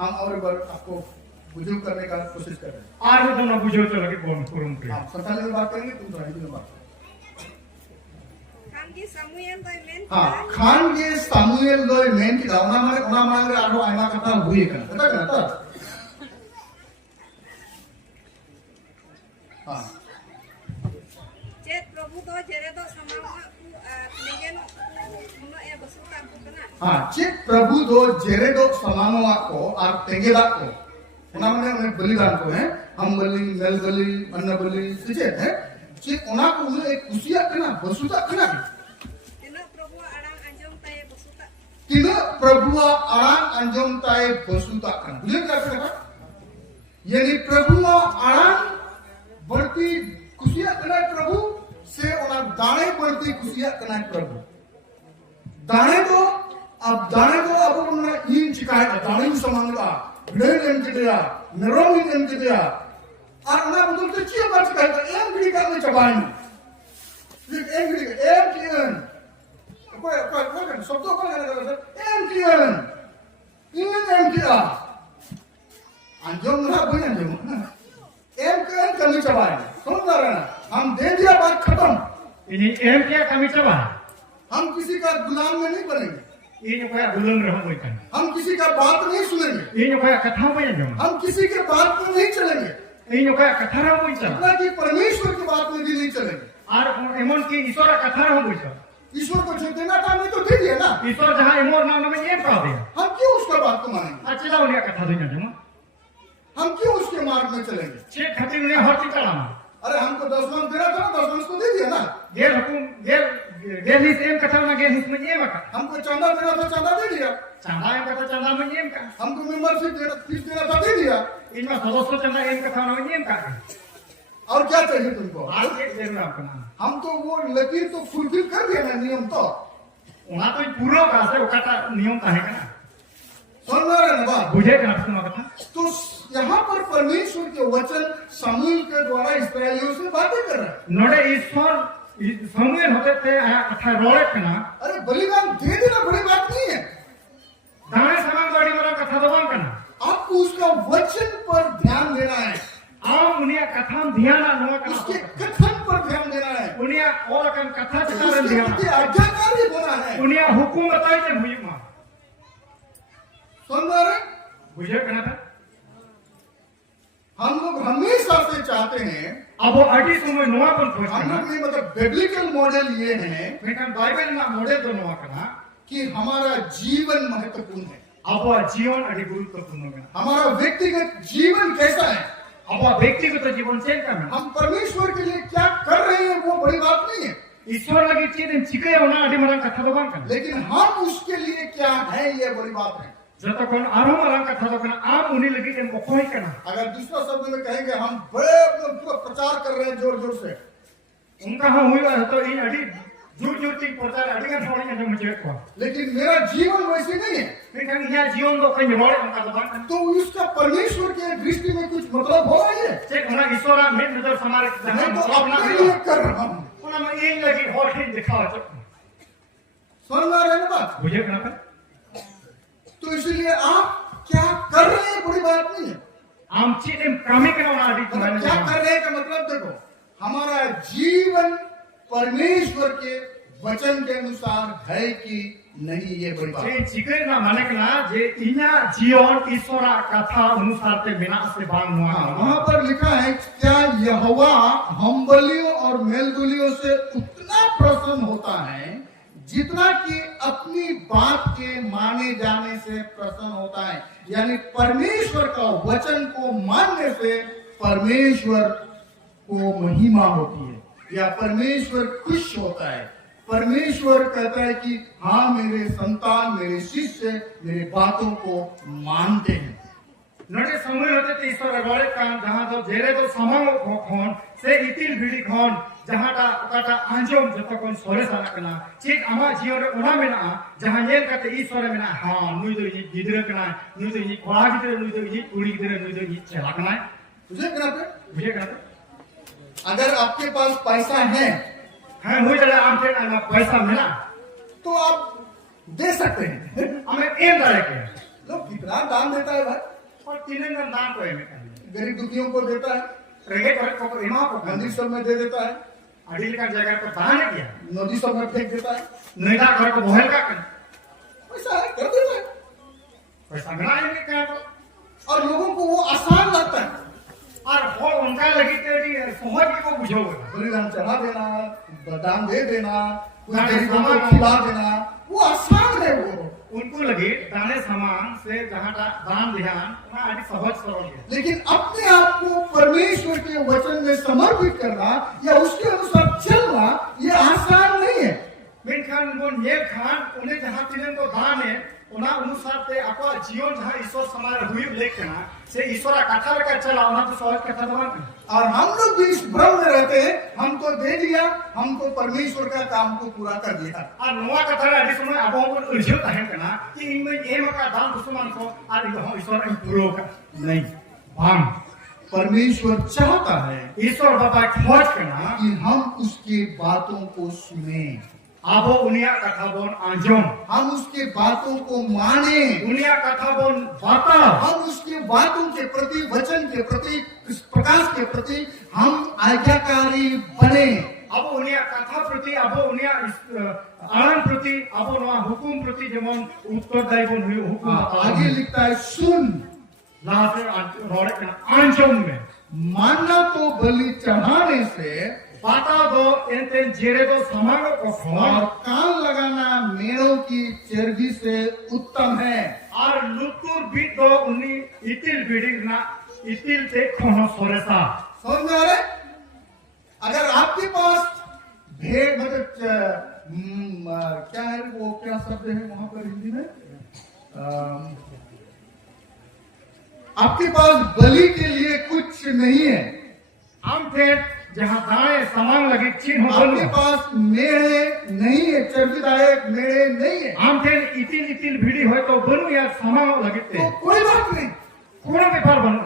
हम और एक बार आपको बुजुर्ग करने का कोशिश कर रहे हैं। आर में तो ना बुझो चलो कि बोल करूं के आप 47 में बात करेंगे, तुम 47 में बात करो। खानगी सामुएल दो मेन हाँ, खान ये सामुएल दो मेन की दावना मारे उना मारे आरो आयमा कथा हुई है पता है ना? हाँ, चेत प्रभु दो जेरे दो समावा लेगेन मुनो ए बसुता बुकना हाँ, चित प्रभु दो जेरेडो समानों को और तेंगेदा को उना माने उन्हें बलिदान को है हम बलि मेल बलि अन्न बलि सिचे है चित उना को उन्हें एक कुसिया करना बसुता करना तिना प्रभु आड़ांग अंजम ताये बसुता तीनों प्रभुआ आराम अंजम ताए बसुता करना बुझे क्या करेगा? यानी प्रभुआ आराम बढ़ती कुसिया करना प्रभु से उना दाने बढ़ती कुसिया करना प्रभु दाने को अब उन्होंने इन शिकायत दाने को समांगा ढेर एम के दिया नरोमी एम के दिया और उन्हें बदल तो चिया बात शिकायत एम की का में चबाएं एम की कोई सब तो कोई नहीं एम की एम की आ अंजम ना बोल अंजम एम कमी चबाएं समझ रहे हैं? हम दे दिया बात खत्म। ini em क्या kami coba हम किसी का गुलाम में नहीं बनेंगे, ini kayak belum rehum bukan हम किसी का बात नहीं सुनेंगे, ini kayak kata apa yang jom हम किसी के बात में नहीं चलेंगे, ini kayak kata rehum bukan इतना कि परमेश्वर की बात में भी नहीं चलेंगे। ar emon ki ईश्वर kata rehum bukan ईश्वर को जो देना था नहीं तो दे दिया ना, ईश्वर जहां emor ना namanya em kau dia हम क्यों उसका बात को मानेंगे? acila ulia kata dunia cuma हम क्यों उसके मार्ग में चलेंगे? cek hati ulia horti kalama अरे हमको 10 लाख देना था, 10 लाख को दे दिया ना। dia hukum dia his em kata na dia his menyem ka हमको चंदा देना था, चंदा दे दिया। canda em kata canda menyem ka हमको मेंबरशिप देना फीस देना था, दे दिया। ini mah sodosro canda em kata na menyem ka और क्या चाहिए तुमको? al ke jero apa na हम तो वो लकीर तो फुलफिल कर दिया ना नियम तो। वहां तो पूरा का से kata नियम काहे का समझ में आ रहा है ना बात? बुझे का ना कथा तो यहाँ पर परमेश्वर के वचन समूएल के द्वारा इस्राएलियों से बातें कर रहा है। नोडे ईश्वर समुएल होते थे अथा रोले कना अरे बलिदान दे देना बड़ी बात नहीं है, दाने समान बड़ी बड़ा कथा दबान कना आपको उसका वचन पर ध्यान देना है, आम उनिया कथा ध्यान नवा उसके कना कथन पर ध्यान देना है, उनिया और कन कथा उसके चकार ध्यान प्रति आज्ञाकारी होना है। उनिया हुकुम बताई जे हुई मा समझ में आ रहा है? बुझे कना था हम लोग हमेशा से चाहते हैं, अब वो अड़ी समय नवा बन हम खोजना लोग में मतलब बिब्लिकल मॉडल ये है लेकिन बाइबल में मॉडल तो नवा कना कि हमारा जीवन महत्वपूर्ण है, अब वो जीवन अड़ी गुरुत्वपूर्ण है हमारा व्यक्तिगत जीवन कैसा है, अब वो व्यक्तिगत जीवन चेंज करना हम परमेश्वर के लिए क्या कर रहे हैं वो बड़ी बात नहीं है, ईश्वर लगी चीज चिके होना अड़ी मरन कथा दबान कना लेकिन हम उसके लिए क्या है ये बड़ी बात है। जतो कोन आरो मरन कथा दबान आम उनी लगी एम को कोई कना अगर दूसरा शब्द में कहेंगे हम बड़े पूरा प्रचार कर रहे हैं जोर जोर से, उनका हम हुई तो इन अड़ी जोर जोर की प्रचार अड़ी का थोड़ी जो मुझे को लेकिन मेरा जीवन वैसे नहीं है, लेकिन यह जीवन तो कहीं रोड़े उनका दबान तो उसका परमेश्वर के दृष्टि में कुछ मतलब हो रही है, चेक होना ईश्वर में नजर समारे मैं जहां तो मतलब ना अपने लिए कर रहा हूँ। उन्हें में ये लगी होठी दिखाओ चुप समझ में आ रहा है ना बात? बुझे कना था तो इसलिए आप क्या कर रहे हैं बड़ी बात नहीं है, आम चीज कामी के ना अड़ी मतलब तुम्हारे क्या कर रहे हैं का मतलब देखो, हमारा जीवन परमेश्वर के वचन के अनुसार है कि नहीं, ये बड़ी बात है। 제 지금이나 만약나 제 이냐 지온 이소라 कथा अनुसार ते बिना से बांग हुआ हाँ, वहां पर लिखा है क्या यहोवा हम बलियों और मेलबलियों से उतना प्रसन्न होता है जितना कि अपनी बात के माने जाने से प्रसन्न होता है। यानी परमेश्वर का वचन को मानने से परमेश्वर को महिमा होती है या परमेश्वर खुश होता है। परमेश्वर कहता है कि हाँ, मेरे संतान, मेरे शिष्य मेरे बातों को मानते हैं। नडे समय होते ते ईश्वर रोले कान जहां तो जेरे तो समाओ खोन से इतिल बिडी खोन जहां ता ओकाटा आंजोम जतो कोन सोरे साना कना ठीक आमा जीवन रे ओना मेना जहां नेल काते ईश्वर मेना हां नुई दो ई गिदरे कना नुई दो ई कोड़ा गिदरे नुई दो ई कुड़ी गिदरे नुई दो ई चला कना तुझे क्या बुझे कना अगर आपके पास पैसा है हां मुई जले आम थे ना पैसा मिला तो आप दे सकते हैं। हमें एम डाले के लोग कितना दान देता है भाई, और तीन का दान को एम गरीब दुखियों को देता है, रेगे पर को इमा को मंदिर सब में दे देता है, अडिल का जगह पर दान किया नदी सब में फेंक देता है। नैदा घर को बोहल का कर पैसा है कर देता है पैसा मिला है क्या और लोगों को वो आसान लगता है। और वो उनका लगी तेरी समझ को बुझोगे बलिदान चढ़ा देना, दान दे देना, कुछ दान गरीबों को सामान खिला देना, वो आसान है। वो उनको लगे दाने सामान से जहाँ दान ध्यान वहाँ आदि सहज सरल है। लेकिन अपने आप को परमेश्वर के वचन में समर्पित करना या उसके अनुसार चलना ये आसान नहीं है। मेनखान वो नेल खान उन्हें जहाँ तिने को दान है उन्हें अनुसार ते आपका जीवन जहाँ ईश्वर समार हुई लेखना से ईश्वर कथा लेकर चला उन्हें तो सहज कथा दबान और हम लोग भी इस भ्रम में रहते हैं, हमको दे दिया, हमको परमेश्वर का काम को पूरा कर दिया। और नवा कथा आदि समय अब हम उलझो तहन करना कि इनमें ये मका दान दुश्मन को आदि हम ईश्वर पूरो का नहीं भांग परमेश्वर चाहता है ईश्वर बाबा खोज करना कि हम उसकी बातों को सुने, आबो उनिया कथा बोन आंजोम हम उसके बातों को माने, उनिया कथा बोन बाता हम उसके बातों के प्रति, वचन के प्रति, प्रकाश के प्रति हम आज्ञाकारी बने। अब उनिया कथा प्रति अब उनिया आनंद प्रति अब नवा हुकुम प्रति जेमन उत्तरदायी बन हुई हुकुम आगे लिखता है सुन, लासे रोड़े का आंजोम में मानना तो बलि चढ़ाने से बाता दो एंते जेरे दो समानो को और खोन कान लगाना मेढ़ों की चर्बी से उत्तम है। और लुतुर बीट दो उन्नी इतिल बीडिंग ना इतिल ते खोनो सोरेसा समझ में आ रहे? अगर आपके पास भेड़ मतलब क्या है वो, क्या शब्द है वहां पर हिंदी में, आपके पास बलि के लिए कुछ नहीं है, हम थे जहाँ दाएं सामान लगे चिन्ह हो आपके पास मेढ़े नहीं है, चर्बीदायक मेढ़े नहीं है, हम थे इतिल इतिल भीड़ी हो तो बनू या सामान लगे थे तो कोई बात नहीं। कोनो व्यापार बनू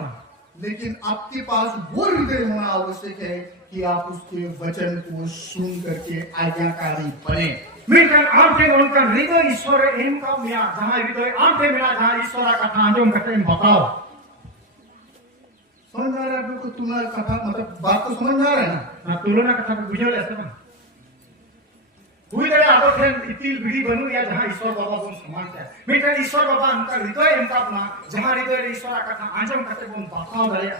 लेकिन आपके पास वो हृदय होना आवश्यक है कि आप उसके वचन को सुन करके आज्ञाकारी बने। मिलकर आम थे उनका हृदय ईश्वर एम का मिया जहाँ हृदय आम थे मिला जहाँ ईश्वर का कथा आंजोम करते हैं बताओ समझ में आ रहा है आप लोग को? तुम्हारा कथा मतलब बात तो समझ में आ रहा है ना? ना तुलना कथा को बुझे ऐसे ना हुई दे आदो थे इतिल भीड़ी बनू या जहाँ ईश्वर बाबा बोल समान है मिलकर ईश्वर बाबा उनका हृदय एम का अपना जहाँ हृदय ईश्वर का कथा आंजोम करते बोल बताओ दे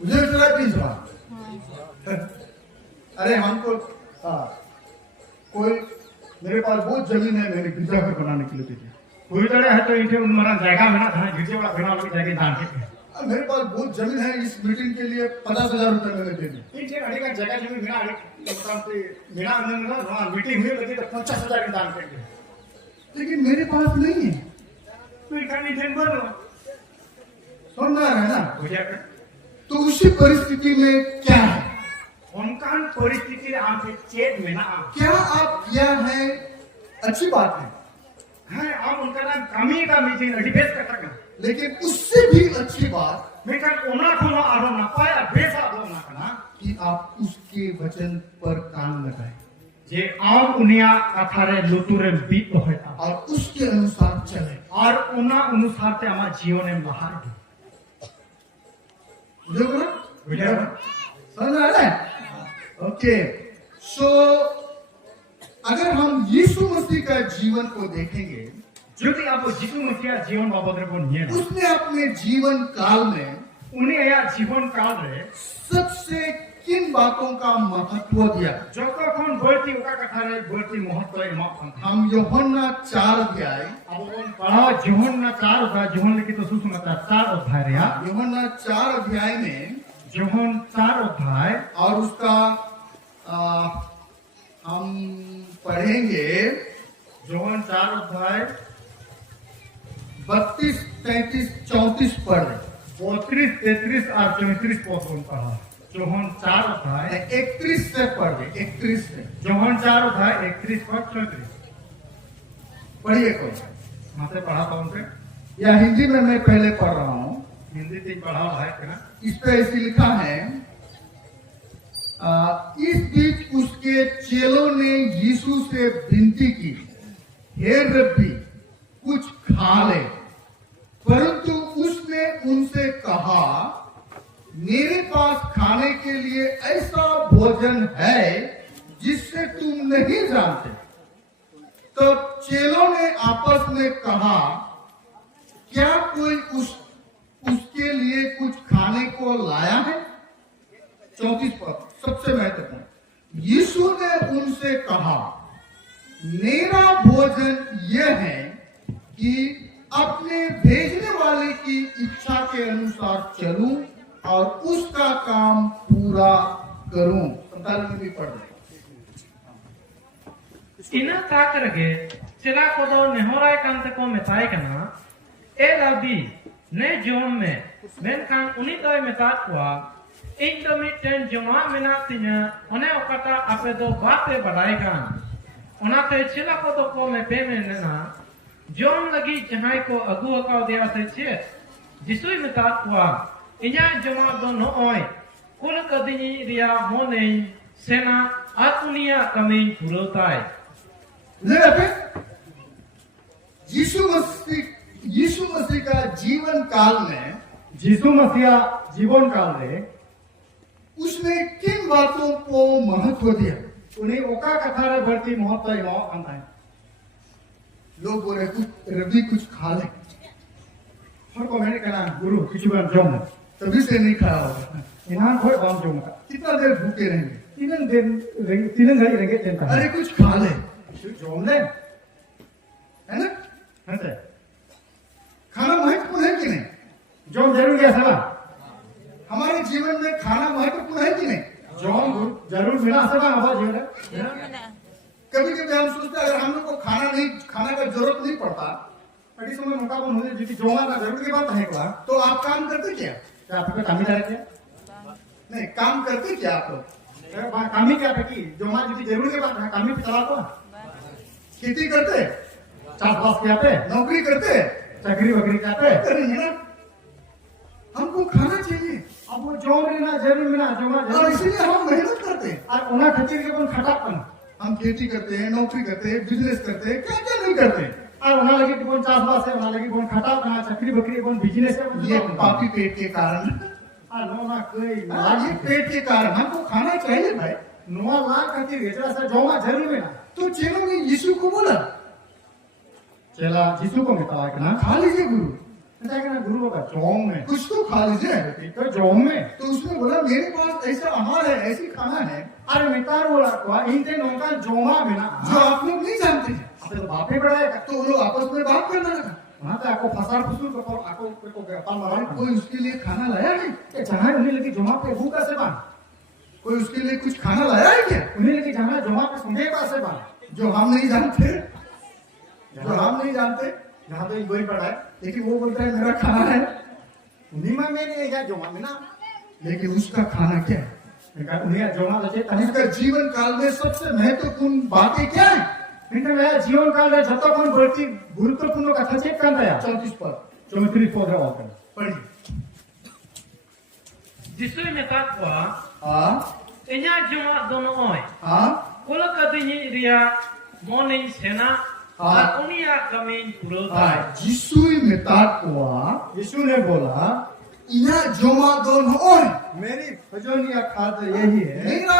मुझे चला प्लीज बात। अरे हमको कोई मेरे पास बहुत जमीन है, मेरे गिरजाघर बनाने के लिए दीजिए। हुई दे है तो इनके उनमरा जगह में ना जहाँ गिरजे वाला बना लोग जगह दान के मेरे पास बहुत जमीन है, इस मीटिंग के लिए 50,000 रुपए मैंने दे दी। इनके अड़ी का जगह जो मेरा अड़ी मेरा अंदर मीटिंग हुई लगी तो 50,000 दान करके लेकिन मेरे पास नहीं है। तो इनका निधन बनो समझ में आ रहा है ना? बुझे तो उसी परिस्थिति में क्या है, उनका परिस्थिति आंखे चेत में ना क्या आप किया है, अच्छी बात है, आप उनका नाम कमी का मीटिंग डिबेट कर सकते लेकिन उससे भी अच्छी बात मेरा ओना कोनो आरो ना पाया बेसा दो ना करना कि आप उसके वचन पर कान लगाए जे आम उनिया कथारे लुतुरे बीत होता और उसके अनुसार चले। और उना अनुसार ते हमारा जीवन में बाहर बुझे ना? समझ में आ रहा है? ओके, सो अगर हम यीशु मसीह का जीवन को देखेंगे, Jadi abu Jisu Mesiah जीवन बाबत रे बोन ये ना उसने अपने जीवन काल में उन्हें या जीवन काल रे सबसे किन बातों का महत्व दिया। जोको कौन बढ़ती उका कथा रे बढ़ती महत्व एमा कौन हम यूहन्ना 4 अध्याय अब कौन पढ़ा जीवन ना 4 होता जीवन लिखी तो सुसुमता 4 अध्याय रे यूहन्ना 4 अध्याय में जीवन 4 अध्याय और उसका हम पढ़ेंगे जीवन 4 अध्याय 32, 33, 34 पढ़ 32, 33 और 34 पद कौन पढ़ा जोहन 4 अध्याय 31 से पढ़ 31 से जोहन 4 अध्याय 31 पद 34 पढ़िए को माते पढ़ा कौन से या हिंदी में मैं पहले पढ़ रहा हूँ। हिंदी तीन पढ़ा है क्या इस पे ऐसे लिखा है, इस बीच उसके चेलों ने यीशु से विनती की, हे रब्बी कुछ खा ले, परंतु उसने उनसे कहा, मेरे पास खाने के लिए ऐसा भोजन है जिससे तुम नहीं जानते। तो चेलों ने आपस में कहा, क्या कोई उसके लिए कुछ खाने को लाया है? 34 पद सबसे महत्वपूर्ण। यीशु ने उनसे कहा, मेरा भोजन यह है कि अपने भेजने वाले की इच्छा के अनुसार चलूं और उसका काम पूरा करूं। 47 में भी पढ़ रहे। ina tak rege sila kodo nehorai kan te ko metai kana e rabi ne jom me menkan uni toy metat kwa ing do miten joma menatinya one okata ape do bate badai kan onate sila kodo ko me pe menena jom lagi jahai ko agu akau dia se che jisui metat kwa inya joma do no oi kul kadini ria monei sena atunia kamin purotai यीशु मसीह का जीवन काल में जीसु मसीहा जीवन काल रे उसने किन बातों को महत्व दिया? उन्हें ओका कथा रे बढ़ती महत्व एमा अंता है लोग बोले रवि कुछ खा ले, हर को मैंने कहना गुरु किसी बार जम तभी से नहीं खाया होगा। इनाम कोई बाम जम का कितना देर भूखे रहेंगे? तीन घड़ी रहेंगे चिंता अरे कुछ खा ले, जम ले है ना? है खाना महत्वपूर्ण है कि नहीं? जम जरूर है सला हमारे जीवन में खाना महत्वपूर्ण है कि नहीं? जम जरूर बिना सला हवा जीवन है कभी कभी हम सोचते हैं अगर हम लोग को खाना का जरूरत नहीं पड़ता अड़ी समय मौका बन होने जी जोमा ना जरूर की बात है क्या तो आप काम करते क्या? क्या आपको काम ही करते नहीं, काम करते क्या आप लोग? काम ही क्या था कि जोमा जी जरूर की बात है काम ही चला को खेती करते, चार पास क्या पे नौकरी करते, चाकरी वकरी क्या पे करेंगे ना? हमको खाना चाहिए अब वो जोम लेना जरूर मिला जोमा और जरूर इसीलिए हम मेहनत करते हैं। और उन्हें खच्चर के कौन खटापन हम खेती करते हैं, नौकरी करते हैं, बिजनेस करते हैं, क्या क्या नहीं करते हैं। और उन्हें लगी कौन चार पास है उन्हें लगी कौन खटापन चाकरी वकरी कौन बिजनेस है ये पापी पेट के कारण, और नोना कोई ये पेट के कारण हमको खाना चाहिए भाई। नोआ ला करती बेचरा से जोमा जरूर मिला तो चेलों ने यीशु को बोला, चला जीसू को मिला है ना खा लीजिए गुरु, कहना गुरु का जोम में कुछ तो खा लीजिए। तो जोम में तो उसने बोला मेरे पास ऐसा आहार है, ऐसी खाना है अरे मितार बोला को इनते नोका जोमा बिना जो आप लोग नहीं जानते हैं। तो बापे बढ़ाएगा तो वो लोग आपस में बात करने लगा, वहां तो आपको फसार फसूल को आपको को पाल मारा कोई उसके लिए खाना लाया नहीं? ये जहां उन्हें लगी जोमा पे भूखा से बा कोई उसके लिए कुछ खाना लाया है क्या? उन्हें लगी जहां जोमा पे संगे का से बा जो हम नहीं जानते, जो हम नहीं जानते, जहां तो वही पड़ा है लेकिन वो बोलता है मेरा खाना है, उन्हीं में नहीं या जोमा में ना लेकिन उसका खाना क्या है? उन्हें जोमा लगे उसका जीवन काल में सबसे महत्वपूर्ण बातें क्या है? इनके मेरा जीवन काल में जब तक बढ़ती गुरुत्वपूर्ण कथा चेक कर रहा 34 पर 34 पद रहा पढ़िए। jisui metat kwa हाँ inya joma dono oi हाँ kula kadini ria morning sena हाँ। unia kamin purotai हाँ, यीशु मेतात हुआ, यीशु ने बोला इना जोमा दोन और मेरी भजनिया खाद्य यही है मेरा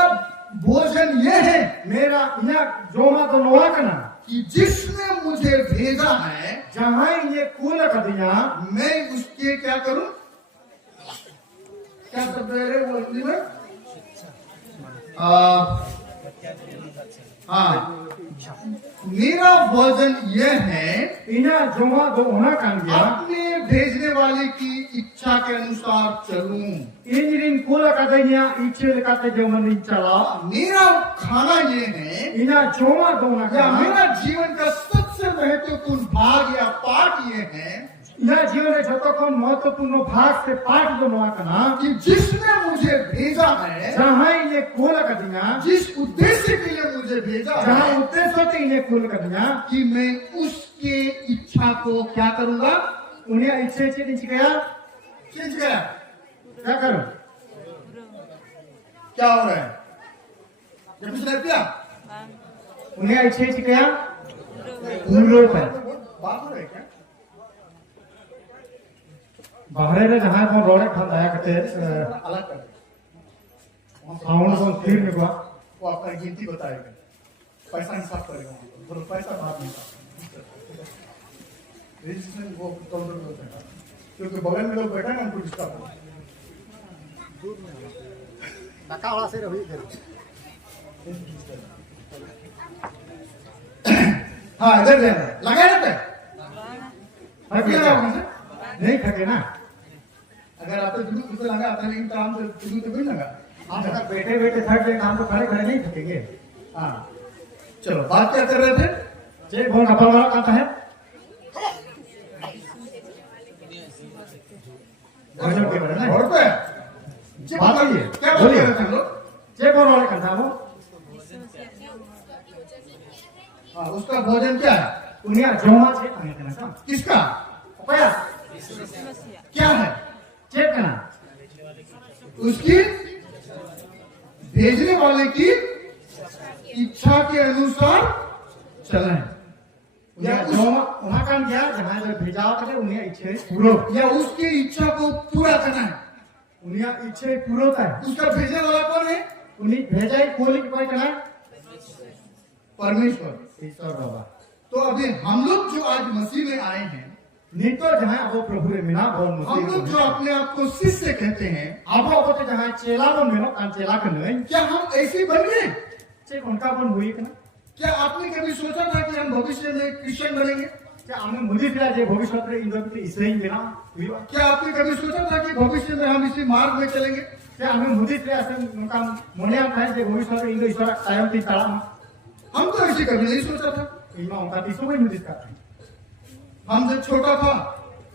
भोजन ये है मेरा इना जोमा तो नोआ कना कि जिसने मुझे भेजा है जहां ये कूल कदिया मैं उसके क्या करूं? क्या शब्द है रे वो हिंदी में? हाँ, मेरा भोजन यह है इना जोमा तो होना कान गया अपने भेजने वाले की इच्छा के अनुसार चलूं। इंजरिन कूल कदिया इच्छे काते जो मन चला मेरा खाना ये है इना जोमा तो होना या कान मेरा जीवन का सबसे महत्वपूर्ण भाग या पाठ ये है इना जीवन में जतो को महत्वपूर्ण भाग से पाठ जो नोआ कना कि जिसने मुझे भेजा है, जहां ये कूल कदिया जिस उद्देश्य के लिए मुझे भेजा जहां है, उद्देश्य होते इन्हें कूल कदिया कि मैं उसके इच्छा को क्या करूंगा? उन्हें इच्छे इच्छे दिन गया खींच गया। क्या करूं क्या हो रहा है? जब कुछ नहीं किया उन्हें इच्छे इच्छे गया पूरो पे बात हो रही है क्या? बाहरे रे जहां को रोड़े खान दया करते अलग कर साउंड को स्थिर में हुआ वो आपका गिनती बताएगा, पैसा हिसाब करेगा, बोलो पैसा बात नहीं रजिस्ट्रेशन वो काउंटर में बैठा क्योंकि बगल में लोग बैठा है ना उनको डिस्टर्ब धक्का वाला से रही हाँ इधर ले लगा रहता है नहीं थके ना अगर आपको जुलूस उसे लगा आता है लेकिन काम से जुलूस तो नहीं लगा। आप अगर बैठे बैठे थक गए काम तो खड़े खड़े नहीं थकेंगे हाँ चलो बात क्या कर रहे थे? चेक फोन अपल वाला कहता है भोजन के बारे में और पे बात है क्या बात कर रहे थे हम लोग? चेक फोन वाले कहता वो हाँ उसका भोजन क्या है? उन्हें जोमा चेक करने का किसका? पैसा क्या है? चेक करना उसकी भेजने वाले की इच्छा के अनुसार चलना है या जोमा वहां काम किया जहां जो भेजा करे उन्हें इच्छे पूरो या उसकी इच्छा को पूरा करना है। उन्हें इच्छे पूरो होता है उसका भेजने वाला कौन है? उन्हें भेजा ही कोली कोई करना परमेश्वर। ईश्वर बाबा तो अभी हम लोग जो आज मसीह में आए हैं, नहीं तो जहां वो प्रभु रे मिना बोल हम लोग जो अपने आप को शिष्य कहते हैं, अब वो तो जहां चेला बन मिनो कान चेला करने क्या हम ऐसे बन गए? चेक उनका बन हुई कि ना क्या आपने कभी सोचा था कि हम भविष्य में क्रिश्चियन बनेंगे? क्या हमने मुझे दिया जे भविष्य में इंद्र के इसलिए मिला हुआ क्या आपने कभी सोचा था कि भविष्य में हम इसी मार्ग में चलेंगे? क्या हमें मुझे दिया से उनका मोने आता है जे भविष्य में इंद्र ईश्वर कायम ती ताला हम तो ऐसे कभी नहीं सोचा था। इमा उनका तीसो में मुझे करता है हम जब छोटा था,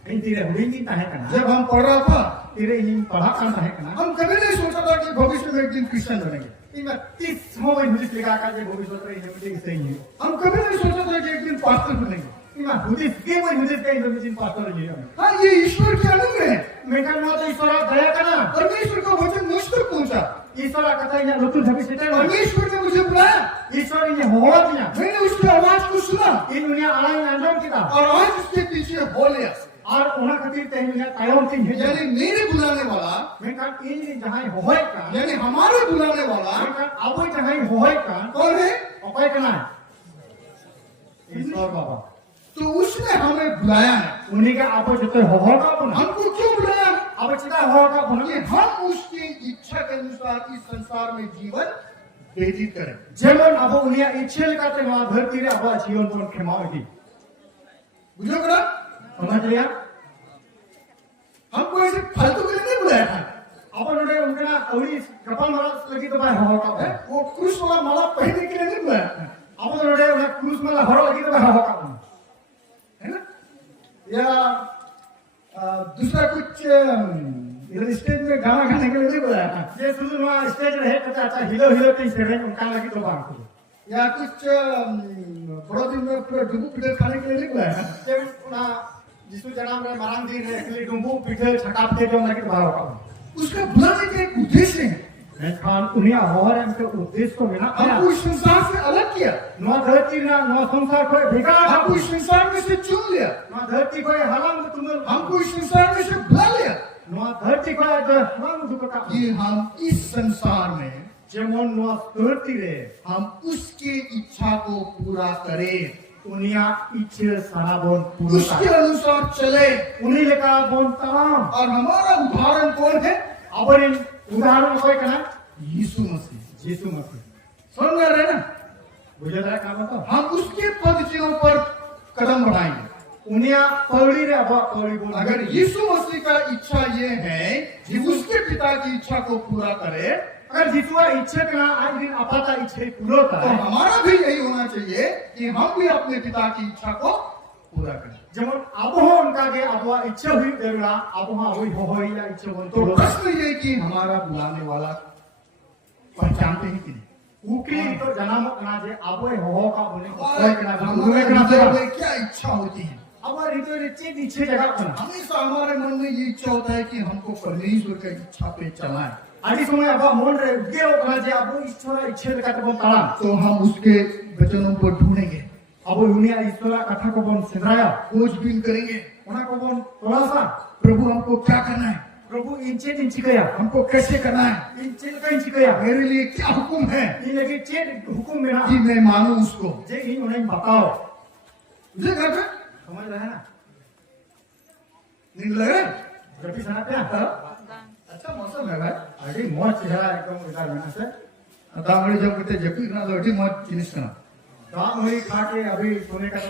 इन तेरे हुई नहीं है करना जब हम पढ़ रहा था, तेरे इन पढ़ा करना है करना हम कभी नहीं सोचा था कि भविष्य में एक दिन क्रिश्चियन बनेंगे। इमा 30 में मुझे लिखा का जे भविष्य में इंद्र के सही है हम कभी नहीं सोचा था कि एक दिन पास्टर बनेंगे। इमा मुझे के में मुझे के इंद्र में पास्टर जी हाँ ये ईश्वर के अनुग्रह है। मैं कहना तो ईश्वर दया करना परमेश्वर का वचन मुझ तक पहुंचा। ईश्वर कथा यहाँ लुटू धबी सेटे परमेश्वर ने मुझे बुलाया, ईश्वर ने होवा दिया मैंने उसकी आवाज को सुना इन दुनिया आलाई अंजाम किया और आज उसके पीछे हो लिया। और उन्हें खातिर ते दुनिया कायम थी है यानी मेरे बुलाने वाला, मैं कहा इन जहां होय का यानी हमारे बुलाने वाला मैं कहा अब जहां होय का कौन है? ओके करना है ईश्वर बाबा तो उसने हमें बुलाया है। उन्हीं का आप जो हो का बना हमको क्यों बुलाया है? अब चिता हो का बना कि हम उसकी इच्छा के अनुसार इस संसार में जीवन व्यतीत करें। जेमन अब उन्हें इच्छा करते वहां धरती रे अब जीवन पर खेमाओगी बुझो करा? समझ लिया हमको ऐसे फालतू के लिए नहीं बुलाया था। अब उन्होंने उनका अवरी कपाल माला लगी तो भाई हो का है? वो क्रूस वाला माला पहनने के लिए नहीं बुलाया था, अब उन्होंने उन्हें क्रूस माला हरो लगी तो भाई हो का है ना? या दूसरा कुछ इधर स्टेज में गाना गाने के लिए नहीं बुलाया था। ये सुनो वहां स्टेज रहे तो अच्छा हिलो हिलो तीन सेवन उनका लगी तो बात को या कुछ बड़ो दिन में पूरा डुबू पिटे खाने के लिए नहीं बुलाया था। जे ना जिसु जनाम रे मरांग दी रे के डुंबू पीठे छका पे जो लगी तो बाहर का उसका बुलाने का एक उद्देश्य है। मैं खान उन्हें और हमके उद्देश्य को मिला हमको इस संसार से अलग किया, नो धरती ना नो संसार कोई भेगा हमको इस संसार में से चुन लिया, नो धरती कोई हलाम तुम हमको इस संसार में से बुला लिया नो धरती कोई जो हलाम तुम का कि हम इस संसार में जेमन नोआ धरती रे हम उसके इच्छा को पूरा करें, उनिया इच्छे साराबन उसके पुरुषा अनुसार चले। उनी लेका बोन तमाम और हमारा उदाहरण कौन है? अबरिन उदाहरण कोई कना यीशु मसीह। यीशु मसीह समझ में आ रहा है ना? बुझे रहा का बताओ हम उसके पदचिन्हों पर कदम बढ़ाएंगे। उनिया पौड़ी रे अब पौड़ी बोल अगर यीशु मसीह का इच्छा ये है कि उसके पिता की इच्छा को पूरा करे, अगर जिसुआ इच्छा कना आज दिन अपाता इच्छा पूरा तो था हमारा भी यही होना चाहिए कि हम भी अपने पिता की इच्छा को पूरा करें। जेमन अब हो उनका के अबवा इच्छा हुई देगा अब हां हुई हो या इच्छा बोल तो प्रश्न ये कि हमारा बुलाने वाला पहचानते हैं कि नहीं? उकली तो जनाम कना जे अब हो का बोले हमारे कोई कना हमारे बोले कना हृदय में क्या इच्छा होती है? अब हृदय रे चीज इच्छा जगह कना हमेशा हमारे मन में ये इच्छा होता है कि हमको परमेश्वर की इच्छा पे चलाएं। आदि समय अब मन रे गेरो कना जे अब ईश्वर इच्छा लेका तो कना तो हम उसके वचनों को ढूंढेंगे, अब दुनिया ईश्वर कथा को बन सिंधराया खोजबीन करेंगे। ओना को बन थोड़ा सा प्रभु हमको क्या करना है? प्रभु इंचे इंची गया हमको कैसे करना है? इंचे का इंची गया मेरे लिए क्या हुक्म है ये लगे चेत हुकुम मेरा कि मैं मानूं उसको? जे इन उन्हें बताओ मुझे घर पे समझ रहे हैं ना नींद लग रहा है? जब भी सना पे अच्छा मौसम है भाई। अरे मौज है एकदम इधर में से दामड़ी जब कहते जपी करना तो अठी मौत जिनिस करना। काम हुई खा के अभी सोने का